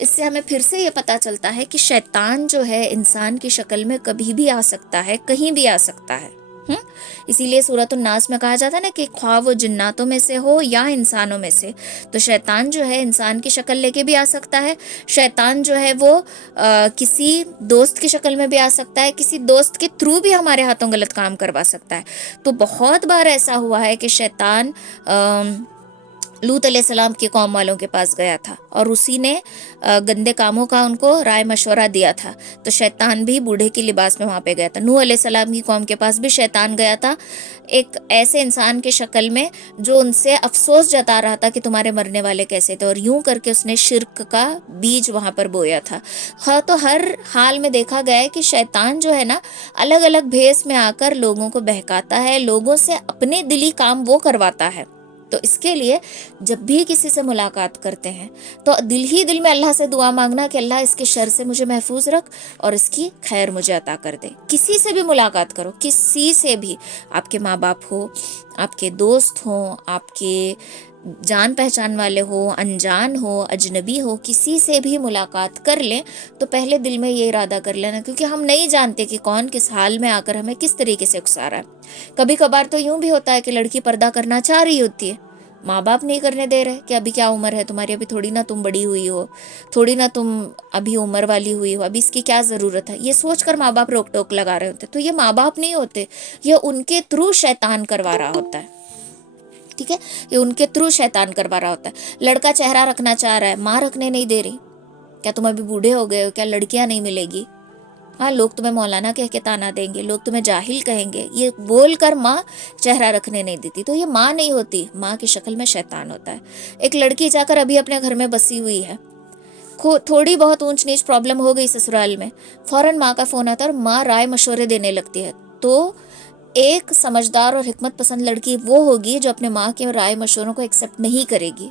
اس سے ہمیں پھر سے یہ پتہ چلتا ہے کہ شیطان جو ہے انسان کی شکل میں کبھی بھی آ سکتا ہے، کہیں بھی آ سکتا ہے۔ اسی لیے سورۃ الناس میں کہا جاتا ہے نا کہ خواہ وہ جناتوں میں سے ہو یا انسانوں میں سے، تو شیطان جو ہے انسان کی شکل لے کے بھی آ سکتا ہے، شیطان جو ہے وہ کسی دوست کی شکل میں بھی آ سکتا ہے، کسی دوست کے تھرو بھی ہمارے ہاتھوں غلط کام کروا سکتا ہے۔ تو بہت بار ایسا ہوا ہے کہ شیطان لوط علیہ السلام کی قوم والوں کے پاس گیا تھا اور اسی نے گندے کاموں کا ان کو رائے مشورہ دیا تھا، تو شیطان بھی بوڑھے کی لباس میں وہاں پہ گیا تھا۔ نوح علیہ السلام کی قوم کے پاس بھی شیطان گیا تھا، ایک ایسے انسان کی شکل میں جو ان سے افسوس جتا رہا تھا کہ تمہارے مرنے والے کیسے تھے، اور یوں کر کے اس نے شرک کا بیج وہاں پر بویا تھا۔ ہاں، تو ہر حال میں دیکھا گیا ہے کہ شیطان جو ہے نا الگ الگ بھیس میں آ کر لوگوں کو بہکاتا ہے، لوگوں سے اپنے دلی کام وہ کرواتا ہے۔ تو اس کے لیے جب بھی کسی سے ملاقات کرتے ہیں تو دل ہی دل میں اللہ سے دعا مانگنا کہ اللہ اس کے شر سے مجھے محفوظ رکھ اور اس کی خیر مجھے عطا کر دے۔ کسی سے بھی ملاقات کرو، کسی سے بھی، آپ کے ماں باپ ہو، آپ کے دوست ہوں، آپ کے جان پہچان والے ہو، انجان ہو، اجنبی ہو، کسی سے بھی ملاقات کر لیں تو پہلے دل میں یہ ارادہ کر لینا، کیونکہ ہم نہیں جانتے کہ کون کس حال میں آ کر ہمیں کس طریقے سے اکسا رہا ہے۔ کبھی کبھار تو یوں بھی ہوتا ہے کہ لڑکی پردہ کرنا چاہ رہی ہوتی ہے، ماں باپ نہیں کرنے دے رہے کہ ابھی کیا عمر ہے تمہاری، ابھی تھوڑی نہ تم بڑی ہوئی ہو، تھوڑی نہ تم ابھی عمر والی ہوئی ہو، ابھی اس کی کیا ضرورت ہے، یہ سوچ کر ماں باپ روک ٹوک لگا رہے ہوتے، تو یہ ماں باپ نہیں ہوتے، یہ ان کے تھرو شیطان کروا رہا ہوتا ہے۔ ٹھیک ہے، یہ ان کے تھرو شیطان کروا رہا ہوتا ہے۔ لڑکا چہرہ رکھنا چاہ رہا ہے، ماں رکھنے نہیں دے رہی، کیا تم ابھی بوڑھے ہو گئے ہو، کیا لڑکیاں نہیں ملے گی، ہاں لوگ تمہیں مولانا کہہ کے تانا دیں گے، لوگ تمہیں جاہل کہیں گے، یہ بول کر ماں چہرہ رکھنے نہیں دیتی، تو یہ ماں نہیں ہوتی، ماں کی شکل میں شیطان ہوتا ہے۔ ایک لڑکی جا کر ابھی اپنے گھر میں بسی ہوئی ہے، تھوڑی بہت اونچ نیچ پرابلم ہو گئی سسرال میں، فوراً ماں کا فون آتا ہے اور ماں رائے مشورے دینے لگتی ہے۔ تو ایک سمجھدار اور حکمت پسند لڑکی وہ ہوگی جو اپنے ماں کے رائے مشوروں کو ایکسیپٹ نہیں کرے گی،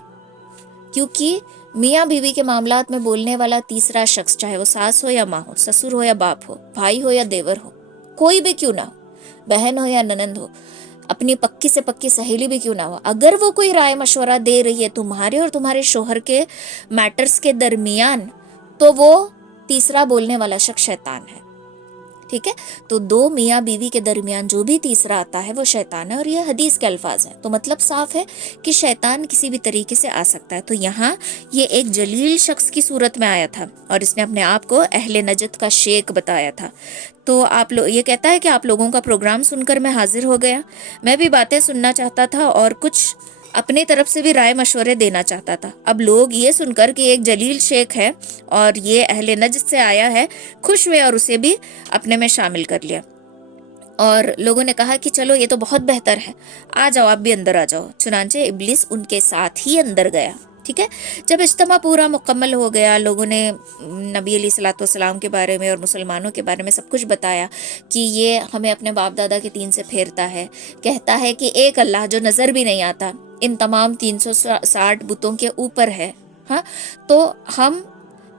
کیونکہ میاں بیوی کے معاملات میں بولنے والا تیسرا شخص، چاہے وہ ساس ہو یا ماں ہو، سسر ہو یا باپ ہو، بھائی ہو یا دیور ہو، کوئی بھی کیوں نہ ہو، بہن ہو یا ننند ہو، اپنی پکی سے پکی سہیلی بھی کیوں نہ ہو، اگر وہ کوئی رائے مشورہ دے رہی ہے تمہارے اور تمہارے شوہر کے میٹرز کے درمیان، تو وہ تیسرا بولنے والا شخص شیطان ہے۔ ٹھیک ہے، تو دو میاں بیوی کے درمیان جو بھی تیسرا آتا ہے وہ شیطان ہے، اور یہ حدیث کے الفاظ ہیں، تو مطلب صاف ہے کہ شیطان کسی بھی طریقے سے آ سکتا ہے۔ تو یہاں یہ ایک جلیل شخص کی صورت میں آیا تھا اور اس نے اپنے آپ کو اہل نجد کا شیخ بتایا تھا۔ تو آپ لوگ یہ کہتا ہے کہ آپ لوگوں کا پروگرام سن کر میں حاضر ہو گیا، میں بھی باتیں سننا چاہتا تھا اور کچھ اپنی طرف سے بھی رائے مشورے دینا چاہتا تھا۔ اب لوگ یہ سن کر کہ ایک جلیل شیخ ہے اور یہ اہل نجد سے آیا ہے خوش ہوئے اور اسے بھی اپنے میں شامل کر لیا، اور لوگوں نے کہا کہ چلو یہ تو بہت بہتر ہے، آ جاؤ آپ بھی اندر آ جاؤ۔ چنانچہ ابلیس ان کے ساتھ ہی اندر گیا۔ ٹھیک ہے، جب اجتماع پورا مکمل ہو گیا، لوگوں نے نبی علیہ الصلوۃ والسلام کے بارے میں اور مسلمانوں کے بارے میں سب کچھ بتایا کہ یہ ہمیں اپنے باپ دادا کے دین سے پھیرتا ہے، کہتا ہے کہ ایک اللہ جو نظر بھی نہیں آتا ان تمام 360 بتوں کے اوپر ہے، ہاں، تو ہم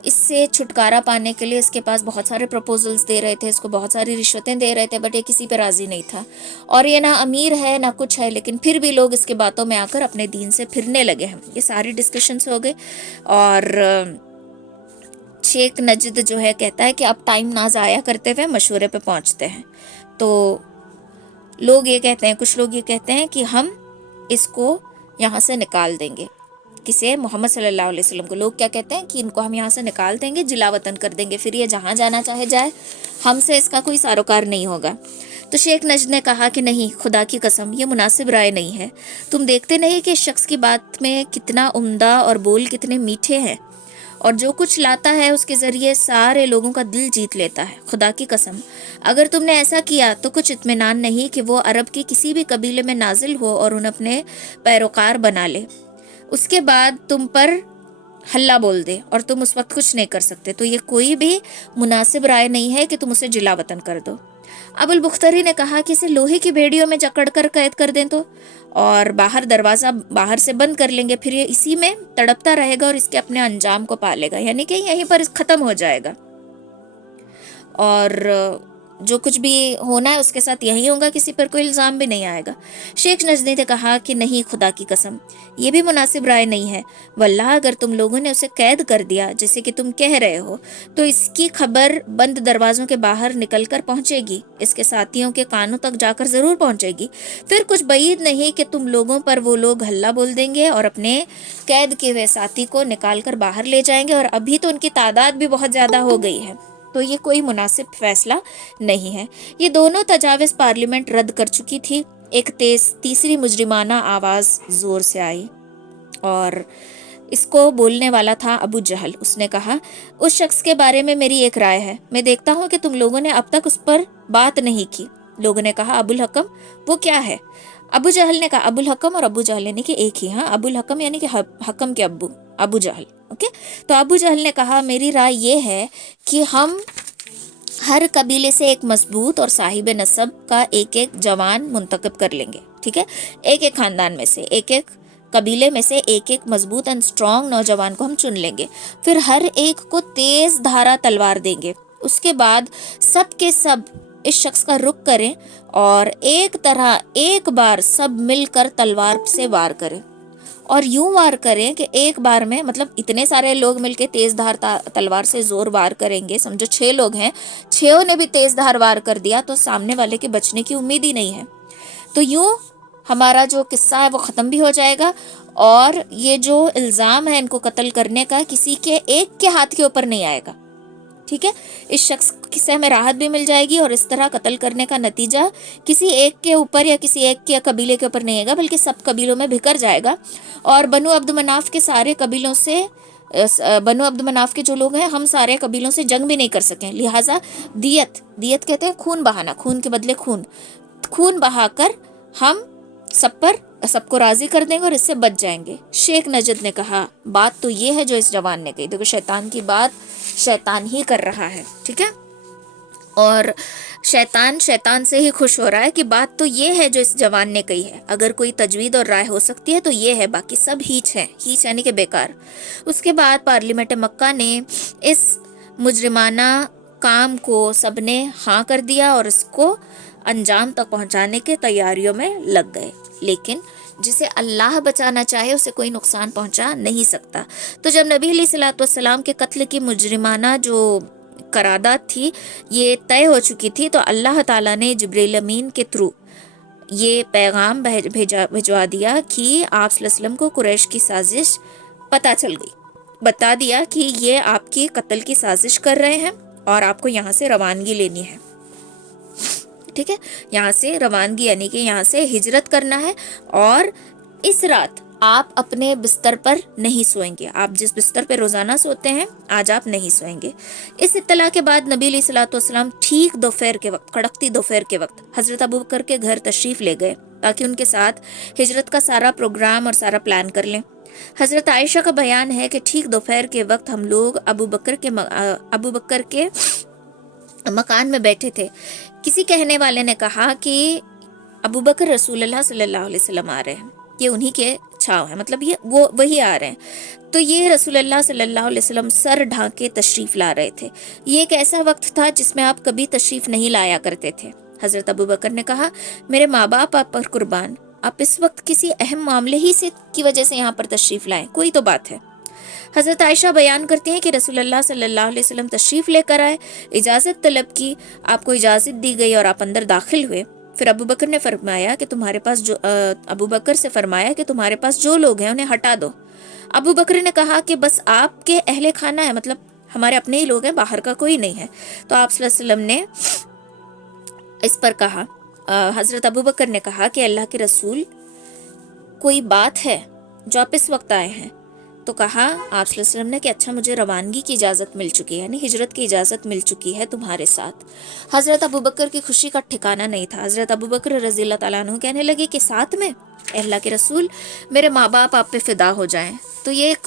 اس سے چھٹکارا پانے کے لیے اس کے پاس بہت سارے پروپوزلز دے رہے تھے، اس کو بہت ساری رشوتیں دے رہے تھے، بٹ یہ کسی پہ راضی نہیں تھا، اور یہ نہ امیر ہے نہ کچھ ہے، لیکن پھر بھی لوگ اس کے باتوں میں آ کر اپنے دین سے پھرنے لگے ہیں۔ یہ ساری ڈسکشنز ہو گئے، اور شیخ نجد جو ہے کہتا ہے کہ اب ٹائم نہ ضائع کرتے ہوئے مشورے پہ پہنچتے ہیں۔ تو لوگ یہ کہتے ہیں، کچھ لوگ یہ کہتے ہیں کہ ہم اس کو یہاں سے نکال دیں گے، کسے؟ محمد صلی اللہ علیہ وسلم کو۔ لوگ کیا کہتے ہیں کہ ان کو ہم یہاں سے نکال دیں گے، جلا وطن کر دیں گے، پھر یہ جہاں جانا چاہے جائے، ہم سے اس کا کوئی ساروکار نہیں ہوگا۔ تو شیخ نجد نے کہا کہ نہیں، خدا کی قسم یہ مناسب رائے نہیں ہے، تم دیکھتے نہیں کہ اس شخص کی بات میں کتنا عمدہ اور بول کتنے میٹھے ہیں، اور جو کچھ لاتا ہے اس کے ذریعے سارے لوگوں کا دل جیت لیتا ہے، خدا کی قسم اگر تم نے ایسا کیا تو کچھ اطمینان نہیں کہ وہ عرب کے کسی بھی قبیلے میں نازل ہو اور انہیں اپنے پیروکار بنا لے، اس کے بعد تم پر ہلہ بول دے اور تم اس وقت کچھ نہیں کر سکتے، تو یہ کوئی بھی مناسب رائے نہیں ہے کہ تم اسے جلا وطن کر دو۔ ابو البختری نے کہا کہ اسے لوہے کی بھیڑیوں میں جکڑ کر قید کر دیں تو، اور باہر دروازہ باہر سے بند کر لیں گے، پھر یہ اسی میں تڑپتا رہے گا اور اس کے اپنے انجام کو پالے گا، یعنی کہ یہیں پر ختم ہو جائے گا۔ اور جو کچھ بھی ہونا ہے اس کے ساتھ یہی ہوگا, کسی پر کوئی الزام بھی نہیں آئے گا. شیخ نجدی نے کہا کہ نہیں, خدا کی قسم یہ بھی مناسب رائے نہیں ہے. واللہ اگر تم لوگوں نے اسے قید کر دیا جیسے کہ تم کہہ رہے ہو تو اس کی خبر بند دروازوں کے باہر نکل کر پہنچے گی, اس کے ساتھیوں کے کانوں تک جا کر ضرور پہنچے گی. پھر کچھ بعید نہیں کہ تم لوگوں پر وہ لوگ ہلہ بول دیں گے اور اپنے قید کیے ہوئے ساتھی کو نکال کر باہر لے جائیں گے, اور ابھی تو ان کی تعداد بھی بہت زیادہ ہو گئی ہے. تو یہ کوئی مناسب فیصلہ نہیں ہے. یہ دونوں تجاویز پارلیمنٹ رد کر چکی تھی. ایک تیسری مجرمانہ آواز زور سے آئی اور اس کو بولنے والا تھا ابو جہل. اس نے کہا, اس شخص کے بارے میں میری ایک رائے ہے. میں دیکھتا ہوں کہ تم لوگوں نے اب تک اس پر بات نہیں کی. لوگوں نے کہا, ابو الحکم وہ کیا ہے؟ ابو جہل نے کہا, ابو الحکم اور ابو جہل یعنی کہ ایک ہی, ہاں, ابو الحکم یعنی کہ حکم کے ابو, ابو جہل. اوکے, تو ابو جہل نے کہا, میری رائے یہ ہے کہ ہم ہر قبیلے سے ایک مضبوط اور صاحب نسب کا ایک ایک جوان منتخب کر لیں گے. ٹھیک ہے, ایک ایک خاندان میں سے, ایک ایک قبیلے میں سے ایک ایک مضبوط اینڈ اسٹرانگ نوجوان کو ہم چن لیں گے. پھر ہر ایک کو تیز دھارا تلوار دیں گے. اس کے بعد سب کے سب اس شخص کا رخ کریں اور ایک طرح ایک بار سب مل کر تلوار سے وار کریں, اور یوں وار کریں کہ ایک بار میں, مطلب اتنے سارے لوگ مل کے تیز دھار تلوار سے زور وار کریں گے. سمجھو 6 لوگ ہیں, 6 نے بھی تیز دھار وار کر دیا تو سامنے والے کے بچنے کی امید ہی نہیں ہے. تو یوں ہمارا جو قصہ ہے وہ ختم بھی ہو جائے گا, اور یہ جو الزام ہے ان کو قتل کرنے کا کسی کے ایک کے ہاتھ کے اوپر نہیں آئے گا. ٹھیک ہے, اس شخص سے ہمیں راحت بھی مل جائے گی, اور اس طرح قتل کرنے کا نتیجہ کسی ایک کے اوپر یا کسی ایک کے قبیلے کے اوپر نہیں آئے گا, بلکہ سب قبیلوں میں بکھر جائے گا. اور بنو عبد مناف کے سارے قبیلوں سے, بنو عبد مناف کے جو لوگ ہیں, ہم سارے قبیلوں سے جنگ بھی نہیں کر سکیں. لہٰذا دیت کہتے ہیں خون بہانا, خون کے بدلے خون بہا کر ہم سب کو راضی کر دیں گے اور اس سے بچ جائیں گے. شیخ نجد نے کہا, بات تو یہ ہے جو اس جوان نے کہی. دیکھو, شیطان کی بات شیطان ہی کر رہا ہے. ٹھیک ہے, اور شیطان سے ہی خوش ہو رہا ہے کہ بات تو یہ ہے جو اس جوان نے کہی ہے. اگر کوئی تجوید اور رائے ہو سکتی ہے تو یہ ہے, باقی سب ہیچ ہیں, ہیچ یعنی کہ بیکار. اس کے بعد پارلیمنٹ مکہ نے اس مجرمانہ کام کو سب نے ہاں کر دیا اور اس کو انجام تک پہنچانے کے تیاریوں میں لگ گئے. لیکن جسے اللہ بچانا چاہے اسے کوئی نقصان پہنچا نہیں سکتا. تو جب نبی علیہ الصلوۃ والسلام کے قتل کی مجرمانہ جو قرارداد تھی یہ طے ہو چکی تھی, تو اللہ تعالیٰ نے جبریل امین کے تھرو یہ پیغام بھجوا دیا کہ آپ صلی اللہ علیہ وسلم کو قریش کی سازش پتہ چل گئی. بتا دیا کہ یہ آپ کی قتل کی سازش کر رہے ہیں اور آپ کو یہاں سے روانگی لینی ہے. ٹھیک ہے, یہاں سے روانگی یعنی کہ یہاں سے ہجرت کرنا ہے, اور اس رات آپ اپنے بستر پر نہیں سوئیں گے. آپ جس بستر پہ روزانہ سوتے ہیں آج آپ نہیں سوئیں گے. اس اطلاع کے بعد نبی علیہ الصلوۃ والسلام ٹھیک دوپہر کے وقت, کڑکتی دوپہر کے وقت حضرت ابوبکر کے گھر تشریف لے گئے تاکہ ان کے ساتھ ہجرت کا سارا پروگرام اور سارا پلان کر لیں. حضرت عائشہ کا بیان ہے کہ ٹھیک دوپہر کے وقت ہم لوگ ابوبکر کے مکان میں بیٹھے تھے. کسی کہنے والے نے کہا کہ ابوبکر رسول اللہ صلی اللہ علیہ وسلم آ رہے ہیں, یہ انہی کے چھاؤ ہیں, مطلب یہ وہی آ رہے ہیں. تو یہ رسول اللہ صلی اللہ علیہ وسلم سر ڈھانکے تشریف لا رہے تھے. یہ ایک ایسا وقت تھا جس میں آپ کبھی تشریف نہیں لایا کرتے تھے. حضرت ابوبکر نے کہا, میرے ماں باپ آپ پر قربان, آپ اس وقت کسی اہم معاملے ہی کی وجہ سے یہاں پر تشریف لائیں, کوئی تو بات ہے. حضرت عائشہ بیان کرتی ہیں کہ رسول اللہ صلی اللہ علیہ وسلم تشریف لے کر آئے, اجازت طلب کی, آپ کو اجازت دی گئی اور آپ اندر داخل ہوئے. پھر ابوبکر نے فرمایا کہ تمہارے پاس جو لوگ ہیں انہیں ہٹا دو. ابوبکر نے کہا کہ بس آپ کے اہل خانہ ہے, مطلب ہمارے اپنے ہی لوگ ہیں, باہر کا کوئی نہیں ہے. تو آپ صلی اللہ علیہ وسلم نے اس پر کہا, حضرت ابوبکر نے کہا کہ اللہ کے رسول کوئی بات ہے جو آپ اس وقت آئے ہیں؟ تو کہا آپ صلی اللہ علیہ وسلم نے کہ اچھا, مجھے روانگی کی اجازت مل چکی ہے, یعنی ہجرت کی اجازت مل چکی ہے تمہارے ساتھ. حضرت ابوبکر کی خوشی کا ٹھکانہ نہیں تھا. حضرت ابوبکر رضی اللہ تعالیٰ عنہ کہنے لگے کہ ساتھ میں, اللہ کے رسول میرے ماں باپ آپ پہ فدا ہو جائیں. تو یہ ایک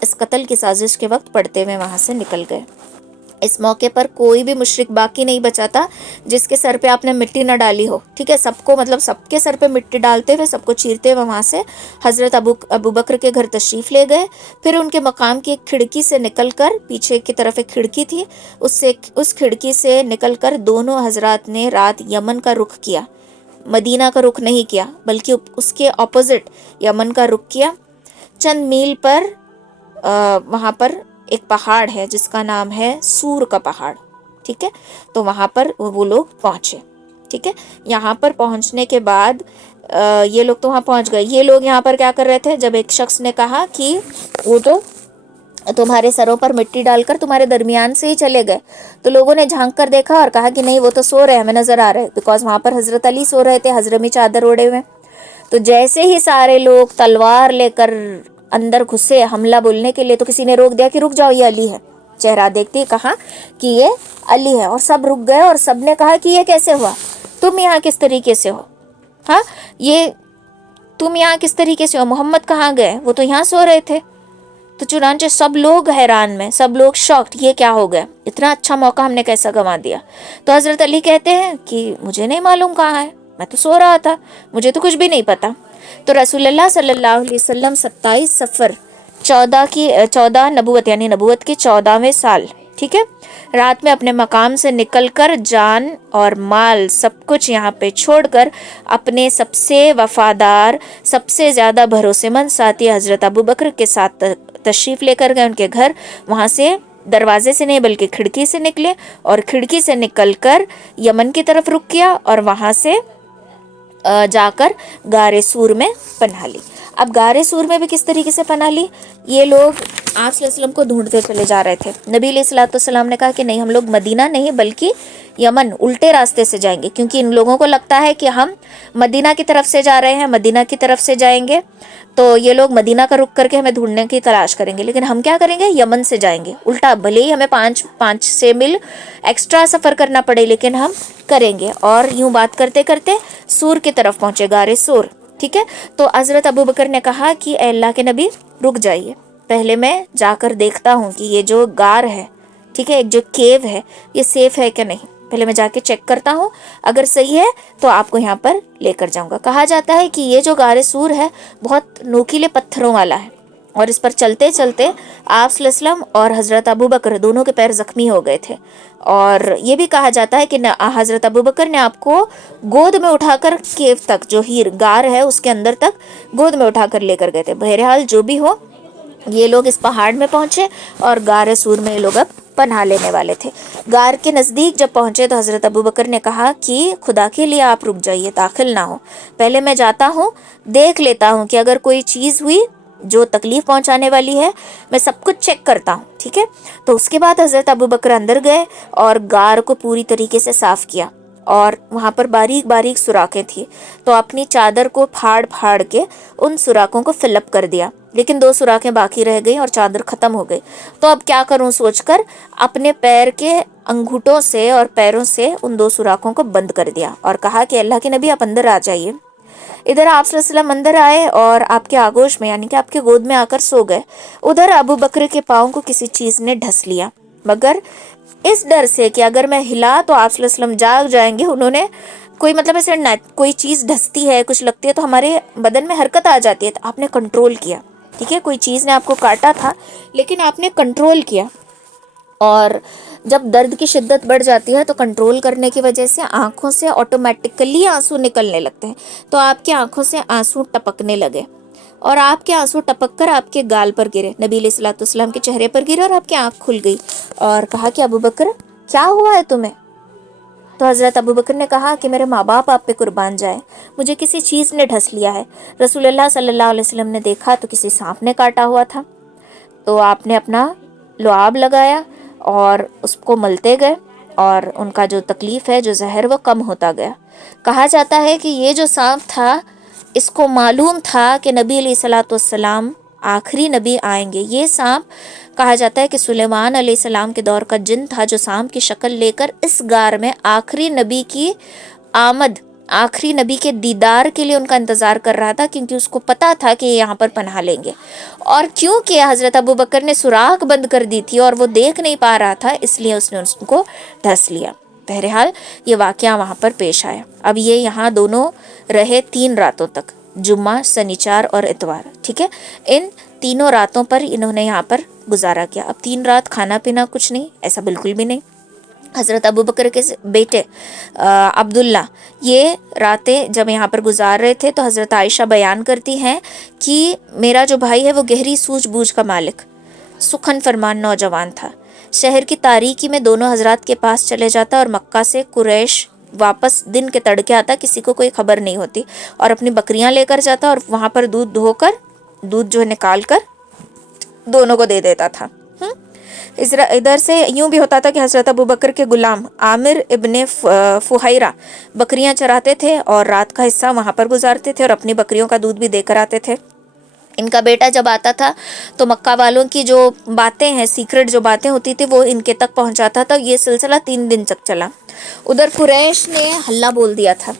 اس قتل کی سازش کے وقت پڑھتے ہوئے وہاں سے نکل گئے۔ اس موقع پر کوئی بھی مشرک باقی نہیں بچا تھا جس کے سر پہ آپ نے مٹی نہ ڈالی ہو، ٹھیک ہے، سب کو مطلب سب کے سر پہ مٹی ڈالتے ہوئے، سب کو چیرتے ہوئے وہاں سے حضرت ابو بکر کے گھر تشریف لے گئے۔ پھر ان کے مقام کی ایک کھڑکی سے نکل کر، پیچھے کی طرف ایک کھڑکی تھی، اس کھڑکی سے نکل کر دونوں حضرات نے رات یمن کا رخ کیا، مدینہ کا رخ نہیں کیا بلکہ اس کے اپوزٹ یمن کا رخ کیا۔ چند میل پر وہاں پر ایک پہاڑ ہے جس کا نام ہے سور کا پہاڑ، ٹھیک ہے، تو وہاں پر وہ لوگ پہنچے، ٹھیک ہے۔ یہاں پر پہنچنے کے بعد یہ لوگ تو وہاں پہنچ گئے، یہ لوگ یہاں پر کیا کر رہے تھے؟ جب ایک شخص نے کہا کہ وہ تو تمہارے سروں پر مٹی ڈال کر تمہارے درمیان سے ہی چلے گئے، تو لوگوں نے جھانک کر دیکھا اور کہا کہ نہیں، وہ تو سو رہے ہیں، ہمیں نظر آ رہے ہیں، بیکاز وہاں پر حضرت علی سو رہے تھے حضرمی چادر اوڑے ہوئے۔ تو جیسے ہی سارے لوگ تلوار لے کر اندر گھسے حملہ بولنے کے لیے، تو کسی نے روک دیا کہ رک جاؤ، یہ علی ہے۔ چہرہ دیکھتے ہی کہا کہ یہ علی ہے، اور سب رک گئے اور سب نے کہا کہ یہ کیسے ہوا؟ تم یہاں کس طریقے سے ہو؟ ہاں، یہ تم یہاں کس طریقے سے ہو؟ محمد کہاں گئے؟ وہ تو یہاں سو رہے تھے۔ تو چنانچہ سب لوگ حیران میں، سب لوگ شاکڈ، یہ کیا ہو گیا؟ اتنا اچھا موقع ہم نے کیسا گنوا دیا؟ تو حضرت علی کہتے ہیں کہ مجھے نہیں معلوم کہاں ہے، میں تو سو رہا تھا، مجھے تو کچھ بھی نہیں پتا۔ تو رسول اللہ صلی اللہ علیہ وسلم 27 صفر 14 نبوت یعنی نبوت کے 14ویں سال، ٹھیک ہے، رات میں اپنے مقام سے نکل کر جان اور مال سب کچھ یہاں پہ چھوڑ کر اپنے سب سے وفادار، سب سے زیادہ بھروسے مند ساتھی حضرت ابو بکر کے ساتھ تشریف لے کر گئے ان کے گھر۔ وہاں سے دروازے سے نہیں بلکہ کھڑکی سے نکلے، اور کھڑکی سے نکل کر یمن کی طرف رخ کیا، اور وہاں سے جا کر غار سور میں پناہ لی۔ اب غار سور میں بھی کس طریقے سے پناہ لی؟ یہ لوگ آپ صلی اللہ علیہ وسلم کو ڈھونڈتے چلے جا رہے تھے۔ نبی علیہ الصلوۃ والسلام نے کہا کہ نہیں، ہم لوگ مدینہ نہیں بلکہ یمن الٹے راستے سے جائیں گے، کیونکہ ان لوگوں کو لگتا ہے کہ ہم مدینہ کی طرف سے جا رہے ہیں، مدینہ کی طرف سے جائیں گے تو یہ لوگ مدینہ کا رخ کر کے ہمیں ڈھونڈنے کی تلاش کریں گے، لیکن ہم کیا کریں گے؟ یمن سے جائیں گے الٹا، بھلے ہی ہمیں 5 میل ایکسٹرا سفر کرنا پڑے لیکن ہم کریں گے۔ اور یوں بات کرتے کرتے سور کی طرف پہنچے، غار سور، ٹھیک ہے۔ تو حضرت ابو بکر نے کہا کہ اے اللہ کے نبی، رک جائیے، پہلے میں جا کر دیکھتا ہوں کہ یہ جو غار ہے، ٹھیک ہے، ایک جو کیو ہے، یہ سیف ہے کہ نہیں، پہلے میں جا کے چیک کرتا ہوں، اگر صحیح ہے تو آپ کو یہاں پر لے کر جاؤں گا۔ کہا جاتا ہے کہ یہ جو غار سور ہے بہت نوکیلے پتھروں والا ہے، اور اس پر چلتے چلتے آپ صلی اللہ علیہ وسلم اور حضرت ابو بکر دونوں کے پیر زخمی ہو گئے تھے، اور یہ بھی کہا جاتا ہے کہ حضرت ابو بکر نے آپ کو گود میں اٹھا کر کیو تک، جو ہی غار ہے اس کے اندر تک گود میں اٹھا کر لے کر گئے تھے۔ بہرحال جو بھی ہو، یہ لوگ اس پہاڑ میں پہنچے اور غار سور میں یہ لوگ اب پناہ لینے والے تھے۔ غار کے نزدیک جب پہنچے تو حضرت ابو بکر نے کہا کہ خدا کے لیے آپ رک جائیے، داخل نہ ہو، پہلے میں جاتا ہوں، دیکھ لیتا ہوں کہ اگر کوئی چیز ہوئی جو تکلیف پہنچانے والی ہے، میں سب کچھ چیک کرتا ہوں، ٹھیک ہے۔ تو اس کے بعد حضرت ابو بکر اندر گئے اور غار کو پوری طریقے سے صاف کیا، اور وہاں پر باریک باریک سوراخیں تھیں، تو اپنی چادر کو پھاڑ پھاڑ کے ان سوراخوں کو فل اپ کر دیا، لیکن 2 سوراخیں باقی رہ گئیں اور چادر ختم ہو گئی۔ تو اب کیا کروں سوچ کر اپنے پیر کے انگوٹھوں سے اور پیروں سے ان 2 سوراخوں کو بند کر دیا، اور کہا کہ اللہ کے نبی آپ اندر آ جائیے۔ ادھر آپ صلی اللہ علیہ وسلم اندر آئے اور آپ کے آغوش میں یعنی کہ آپ کے گود میں آ کر سو گئے۔ ادھر ابو بکر کے پاؤں کو کسی چیز نے ڈھس لیا، مگر اس ڈر سے کہ اگر میں ہلا تو آپ صلی اللہ علیہ وسلم جاگ جائیں گے، انہوں نے کوئی مطلب ایسے کوئی چیز ڈھستی ہے، کچھ لگتی ہے تو ہمارے بدن میں حرکت آ جاتی ہے، تو آپ نے کنٹرول کیا، ٹھیک ہے، کوئی چیز نے آپ کو کاٹا تھا لیکن آپ نے کنٹرول کیا۔ اور جب درد کی شدت بڑھ جاتی ہے تو کنٹرول کرنے کی وجہ سے آنکھوں سے آٹومیٹکلی آنسو نکلنے لگتے ہیں، تو آپ کی آنکھوں سے آنسو ٹپکنے لگے، اور آپ کے آنسو ٹپک کر آپ کے گال پر گرے، نبی علیہ الصلوۃ والسلام کے چہرے پر گرے، اور آپ کی آنکھ کھل گئی، اور کہا کہ ابو بکر کیا ہوا ہے تمہیں؟ تو حضرت ابو بکر نے کہا کہ میرے ماں باپ آپ پہ قربان جائے، مجھے کسی چیز نے ڈھس لیا ہے۔ رسول اللہ صلی اللہ علیہ وسلم نے دیکھا تو کسی سانپ نے کاٹا ہوا تھا، تو آپ نے اپنا لعاب لگایا اور اس کو ملتے گئے، اور ان کا جو تکلیف ہے، جو زہر، وہ کم ہوتا گیا۔ کہا جاتا ہے کہ یہ جو سانپ تھا، اس کو معلوم تھا کہ نبی علیہ الصلوۃ والسلام آخری نبی آئیں گے۔ یہ سانپ کہا جاتا ہے کہ سلیمان علیہ السلام کے دور کا جن تھا، جو سانپ کی شکل لے کر اس غار میں آخری نبی کی آمد آخری نبی کے دیدار کے لیے ان کا انتظار کر رہا تھا، کیونکہ اس کو پتا تھا کہ یہ یہاں پر پناہ لیں گے، اور کیونکہ حضرت ابوبکر نے سوراخ بند کر دی تھی اور وہ دیکھ نہیں پا رہا تھا، اس لیے اس نے اس کو ڈھس لیا۔ بہرحال یہ واقعہ وہاں پر پیش آیا۔ اب یہ یہاں دونوں رہے 3 راتوں تک، جمعہ، سنیچر اور اتوار، ٹھیک ہے۔ ان تینوں راتوں پر انہوں نے یہاں پر گزارا کیا۔ اب 3 رات کھانا پینا کچھ نہیں، ایسا بالکل بھی نہیں۔ حضرت ابوبکر کے بیٹے عبداللہ یہ راتیں جب یہاں پر گزار رہے تھے، تو حضرت عائشہ بیان کرتی ہیں کہ میرا جو بھائی ہے وہ گہری سوجھ بوجھ کا مالک، سخن فرمان نوجوان تھا۔ شہر کی تاریکی میں دونوں حضرات کے پاس چلے جاتا اور مکہ سے قریش واپس دن کے تڑکے آتا، کسی کو کوئی خبر نہیں ہوتی، اور اپنی بکریاں لے کر جاتا اور وہاں پر دودھ جو ہے نکال کر دونوں کو دے دیتا تھا۔ ادھر سے یوں بھی ہوتا تھا کہ حضرت ابوبکر کے غلام عامر ابن فہیرہ بکریاں چراتے تھے اور رات کا حصہ وہاں پر گزارتے تھے اور اپنی بکریوں کا دودھ بھی دے کر آتے تھے۔ ان کا بیٹا جب آتا تھا تو مکہ والوں کی جو باتیں ہیں، سیکرٹ جو باتیں ہوتی تھی، وہ ان کے تک پہنچاتا تھا۔ یہ سلسلہ 3 دن تک چلا۔ ادھر قریش نے ہلہ بول دیا تھا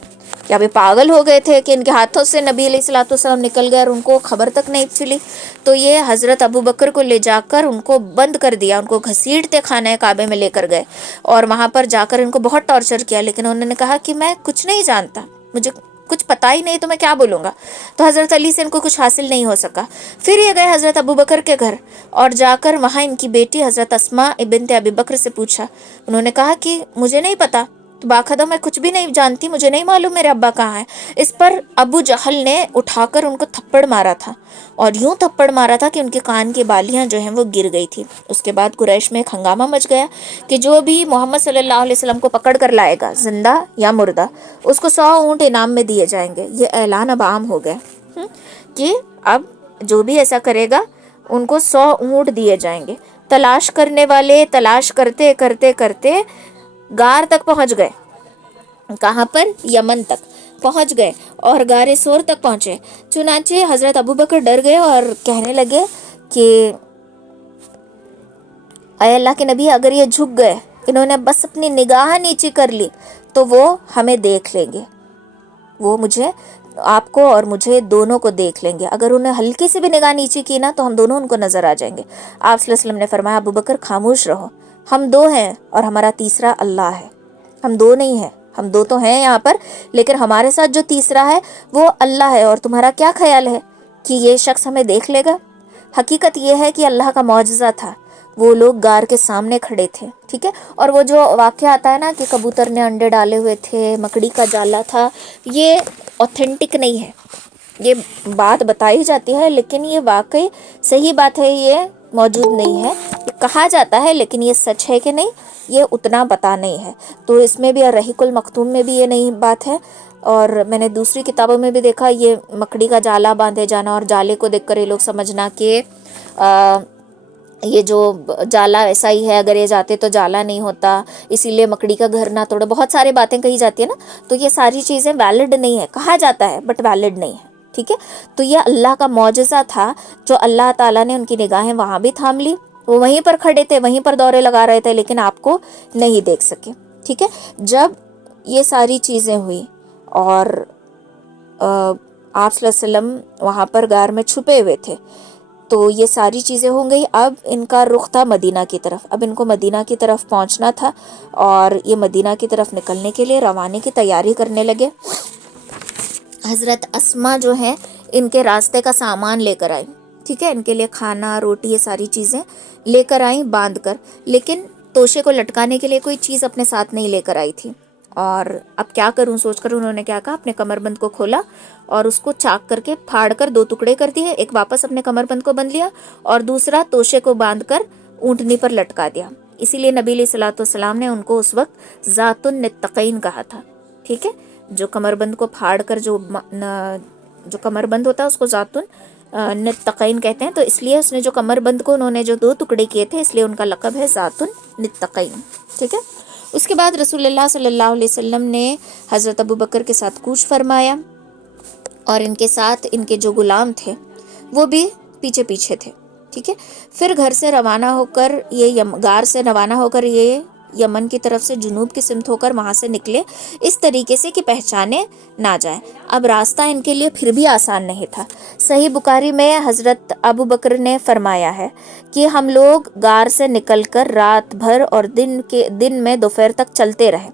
کہ ابھی پاگل ہو گئے تھے کہ ان کے ہاتھوں سے نبی علیہ الصلوۃ والسلام نکل گئے اور ان کو خبر تک نہیں چلی، تو یہ حضرت ابوبکر کو لے جا کر ان کو بند کر دیا، ان کو گھسیٹتے خانہ کعبے میں لے کر گئے اور وہاں پر جا کر ان کو بہت ٹارچر کیا، لیکن انہوں نے کہا کہ میں کچھ نہیں جانتا، مجھے کچھ پتہ ہی نہیں، تو میں کیا بولوں گا۔ تو حضرت علی سے ان کو کچھ حاصل نہیں ہو سکا۔ پھر یہ گئے حضرت ابوبکر کے گھر اور جا کر وہاں ان کی بیٹی حضرت اسماء بنت ابی بکر سے پوچھا۔ انہوں نے کہا کہ مجھے نہیں پتا، تو باخدا میں کچھ بھی نہیں جانتی، مجھے نہیں معلوم میرے ابا کہاں ہیں۔ اس پر ابو جہل نے اٹھا کر ان کو تھپڑ مارا تھا، اور یوں تھپڑ مارا تھا کہ ان کے کان کی بالیاں جو ہیں وہ گر گئی تھی۔ اس کے بعد قریش میں ایک ہنگامہ مچ گیا کہ جو بھی محمد صلی اللہ علیہ وسلم کو پکڑ کر لائے گا، زندہ یا مردہ، اس کو 100 اونٹ انعام میں دیے جائیں گے۔ یہ اعلان اب عام ہو گیا کہ اب جو بھی ایسا کرے گا ان کو 100 اونٹ دیے جائیں گے۔ تلاش کرنے والے تلاش کرتے کرتے کرتے غار تک پہنچ گئے۔ کہاں پر؟ یمن تک پہنچ گئے اور غار سور تک پہنچے۔ چنانچہ حضرت ابوبکر ڈر گئے اور کہنے لگے کہ اے اللہ کے نبی، اگر یہ جھک گئے، انہوں نے بس اپنی نگاہ نیچی کر لی، تو وہ ہمیں دیکھ لیں گے، وہ مجھے، آپ کو اور مجھے دونوں کو دیکھ لیں گے۔ اگر انہیں ہلکی سی بھی نگاہ نیچی کی نا تو ہم دونوں ان کو نظر آ جائیں گے۔ آپ صلی اللہ علیہ وسلم نے فرمایا، ابوبکر خاموش رہو، ہم 2 ہیں اور ہمارا تیسرا اللہ ہے۔ ہم 2 نہیں ہیں، ہم 2 تو ہیں یہاں پر، لیکن ہمارے ساتھ جو تیسرا ہے وہ اللہ ہے۔ اور تمہارا کیا خیال ہے کہ یہ شخص ہمیں دیکھ لے گا؟ حقیقت یہ ہے کہ اللہ کا معجزہ تھا، وہ لوگ غار کے سامنے کھڑے تھے، ٹھیک ہے۔ اور وہ جو واقعہ آتا ہے نا کہ کبوتر نے انڈے ڈالے ہوئے تھے، مکڑی کا جالا تھا، یہ اوتھینٹک نہیں ہے، یہ بات بتائی جاتی ہے لیکن یہ واقعی صحیح بات ہے، یہ موجود نہیں ہے، یہ کہا جاتا ہے، لیکن یہ سچ ہے کہ نہیں یہ اتنا پتہ نہیں ہے۔ تو اس میں بھی الرحیق المختوم میں بھی یہ نہیں بات ہے، اور میں نے دوسری کتابوں میں بھی دیکھا یہ مکڑی کا جالا باندھے جانا، اور جالے کو دیکھ کر یہ لوگ سمجھنا کہ یہ جو جالا ایسا ہی ہے، اگر یہ جاتے تو جالا نہیں ہوتا، اسی لیے مکڑی کا گھر نہ توڑے، بہت سارے باتیں کہی جاتی ہیں نا، تو یہ ساری چیزیں ویلڈ نہیں ہے، کہا جاتا ہے بٹ ویلڈ نہیں ہے، ٹھیک ہے۔ تو یہ اللہ کا معجزہ تھا جو اللہ تعالیٰ نے ان کی نگاہیں وہاں بھی تھام لی، وہ وہیں پر کھڑے تھے، وہیں پر دورے لگا رہے تھے، لیکن آپ کو نہیں دیکھ سکے، ٹھیک ہے۔ جب یہ ساری چیزیں ہوئی اور آپ صلی اللہ علیہ وسلم وہاں پر غار میں چھپے ہوئے تھے، تو یہ ساری چیزیں ہو گئی۔ اب ان کا رخ تھا مدینہ کی طرف، اب ان کو مدینہ کی طرف پہنچنا تھا، اور یہ مدینہ کی طرف نکلنے کے لیے روانے کی تیاری کرنے لگے۔ حضرت اسماء جو ہیں ان کے راستے کا سامان لے کر آئی، ٹھیک ہے، ان کے لیے کھانا، روٹی، یہ ساری چیزیں لے کر آئیں باندھ کر، لیکن توشے کو لٹکانے کے لیے کوئی چیز اپنے ساتھ نہیں لے کر آئی تھی۔ اور اب کیا کروں سوچ کر انہوں نے کیا کہا، اپنے کمر بند کو کھولا اور اس کو چاک کر کے پھاڑ کر 2 ٹکڑے کر دیے، ایک واپس اپنے کمر بند کو بند لیا اور دوسرا توشے کو باندھ کر اونٹنی پر لٹکا دیا۔ اسی لیے نبی علیہ الصلوۃ والسلام نے ان کو اس وقت ذات النطقین کہا تھا، ٹھیک ہے، جو کمر بند کو پھاڑ کر جو کمر بند ہوتا ہے اس کو ذات النطقین کہتے ہیں، تو اس لیے اس نے جو کمر بند کو انہوں نے جو 2 ٹکڑے کیے تھے، اس لیے ان کا لقب ہے ذات النطقین، ٹھیک ہے۔ اس کے بعد رسول اللہ صلی اللہ علیہ وسلم نے حضرت ابوبکر کے ساتھ کوچ فرمایا، اور ان کے ساتھ ان کے جو غلام تھے وہ بھی پیچھے پیچھے تھے، ٹھیک ہے۔ پھر گھر سے روانہ ہو کر یہ غار سے روانہ ہو کر یہ یمن کی طرف سے جنوب کی سمت ہو کر وہاں سے نکلے اس طریقے سے کہ پہچانے نہ جائیں۔ اب راستہ ان کے لیے پھر بھی آسان نہیں تھا۔ صحیح بخاری میں حضرت ابو بکر نے فرمایا ہے کہ ہم لوگ غار سے نکل کر رات بھر اور دن میں دوپہر تک چلتے رہے۔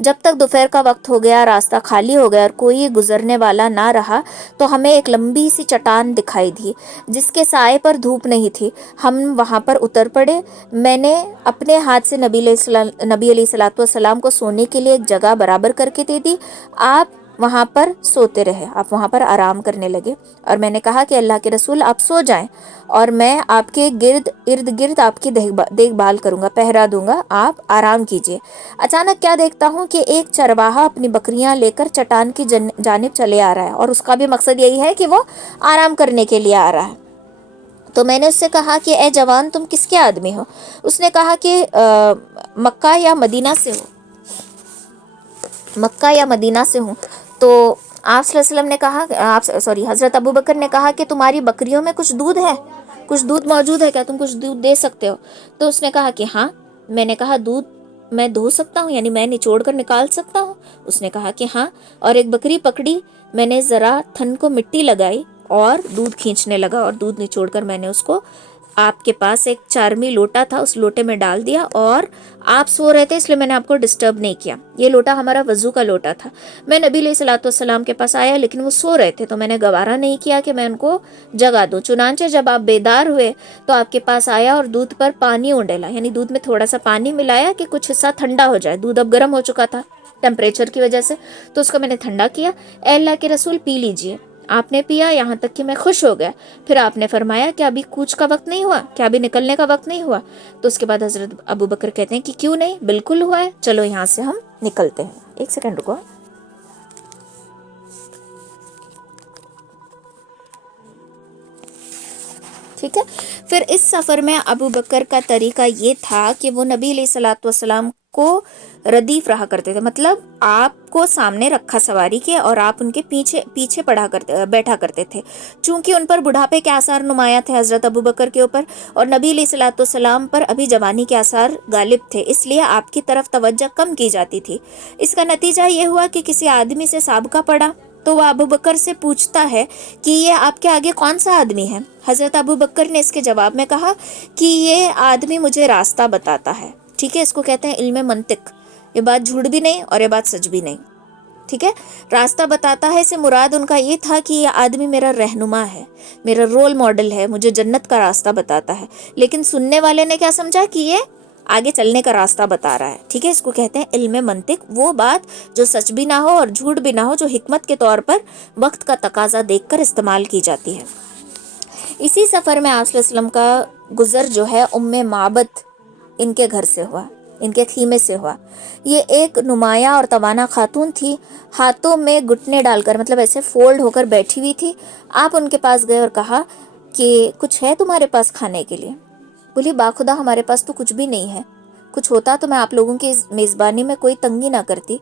جب تک دوپہر کا وقت ہو گیا، راستہ خالی ہو گیا اور کوئی گزرنے والا نہ رہا تو ہمیں ایک لمبی سی چٹان دکھائی دی جس کے سائے پر دھوپ نہیں تھی۔ ہم وہاں پر اتر پڑے۔ میں نے اپنے ہاتھ سے نبی علیہ الصلوۃ والسلام کو سونے کے لیے ایک جگہ برابر کر کے دے دی۔ آپ وہاں پر سوتے رہے، آپ وہاں پر آرام کرنے لگے، اور میں نے کہا کہ اللہ کے رسول آپ سو جائیں اور میں آپ کے ارد گرد آپ کی دیکھ بھال کروں گا، پہرا دوں گا، آپ آرام کیجیے۔ اچانک کیا دیکھتا ہوں کہ ایک چرواہا اپنی بکریاں لے کر چٹان کی جانب چلے آ رہا ہے، اور اس کا بھی مقصد یہی ہے کہ وہ آرام کرنے کے لیے آ رہا ہے۔ تو میں نے اس سے کہا کہ اے جوان، تم کس کے آدمی ہو؟ اس نے کہا کہ مکہ یا مدینہ سے ہوں۔ تو آپ صلی اللہ علیہ وسلم نے کہا، حضرت ابو بکر نے کہا کہ تمہاری بکریوں میں کچھ دودھ ہے، کچھ دودھ موجود ہے کیا؟ تم کچھ دودھ دے سکتے ہو؟ تو اس نے کہا کہ ہاں۔ میں نے کہا دودھ میں دھو سکتا ہوں، یعنی میں نچوڑ کر نکال سکتا ہوں؟ اس نے کہا کہ ہاں، اور ایک بکری پکڑی، میں نے ذرا تھن کو مٹی لگائی اور دودھ کھینچنے لگا، اور دودھ نچوڑ کر میں نے اس کو آپ کے پاس ایک چارمی لوٹا تھا، اس لوٹے میں ڈال دیا، اور آپ سو رہے تھے اس لیے میں نے آپ کو ڈسٹرب نہیں کیا۔ یہ لوٹا ہمارا وضو کا لوٹا تھا۔ میں نبی علیہ الصلوۃ والسلام کے پاس آیا لیکن وہ سو رہے تھے، تو میں نے گوارا نہیں کیا کہ میں ان کو جگا دوں۔ چنانچہ جب آپ بیدار ہوئے تو آپ کے پاس آیا اور دودھ پر پانی اونڈیلا، یعنی دودھ میں تھوڑا سا پانی ملایا کہ کچھ حصہ ٹھنڈا ہو جائے۔ دودھ اب گرم ہو چکا تھا ٹیمپریچر کی وجہ سے، تو اس کو میں نے ٹھنڈا کیا۔ اے اللہ کے رسول پی لیجئے۔ آپ نے پیا یہاں تک کہ میں خوش ہو گیا۔ پھر آپ نے فرمایا کہ ابھی کوچ کا وقت نہیں ہوا، کیا ابھی نکلنے کا وقت نہیں ہوا؟ تو اس کے بعد حضرت ابو بکر کہتے ہیں کہ کیوں نہیں، بالکل ہوا ہے، چلو یہاں سے ہم نکلتے ہیں۔ ایک سیکنڈ رکو۔ ٹھیک ہے، پھر اس سفر میں ابو بکر کا طریقہ یہ تھا کہ وہ نبی علیہ الصلوۃ والسلام کو ردیف رہا کرتے تھے، مطلب آپ کو سامنے رکھا سواری کے اور آپ ان کے پیچھے بیٹھا کرتے تھے۔ چونکہ ان پر بڑھاپے کے آثار نمایاں تھے حضرت ابو بکر کے اوپر، اور نبی علیہ الصلوۃ والسلام پر ابھی جوانی کے آثار غالب تھے، اس لیے آپ کی طرف توجہ کم کی جاتی تھی۔ اس کا نتیجہ یہ ہوا کہ کسی آدمی سے سابقہ پڑا تو وہ ابو بکر سے پوچھتا ہے کہ یہ آپ کے آگے کون سا آدمی ہے؟ حضرت ابو بکر نے اس کے جواب میں کہا کہ یہ آدمی مجھے راستہ بتاتا ہے۔ ٹھیک ہے، اس کو کہتے ہیں علم منطق۔ یہ بات جھوٹ بھی نہیں اور یہ بات سچ بھی نہیں۔ ٹھیک ہے، راستہ بتاتا ہے سے مراد ان کا یہ تھا کہ یہ آدمی میرا رہنما ہے، میرا رول ماڈل ہے، مجھے جنت کا راستہ بتاتا ہے۔ لیکن سننے والے نے کیا سمجھا کہ یہ آگے چلنے کا راستہ بتا رہا ہے۔ ٹھیک ہے، اس کو کہتے ہیں علم منطق، وہ بات جو سچ بھی نہ ہو اور جھوٹ بھی نہ ہو، جو حکمت کے طور پر وقت کا تقاضا دیکھ کر استعمال کی جاتی ہے۔ اسی سفر میں آپ صلی اللہ علیہ وسلم کا گزر جو ہے ام معبد ان کے گھر سے ہوا، ان کے خیمے سے ہوا۔ یہ ایک نمایاں اور توانا خاتون تھی، ہاتھوں میں گھٹنے ڈال کر، مطلب ایسے فولڈ ہو کر بیٹھی ہوئی تھی۔ آپ ان کے پاس گئے اور کہا کہ کچھ ہے تمہارے پاس کھانے کے لیے؟ بولی باخدا ہمارے پاس تو کچھ بھی نہیں ہے، کچھ ہوتا تو میں آپ لوگوں کی میزبانی میں کوئی تنگی نہ کرتی،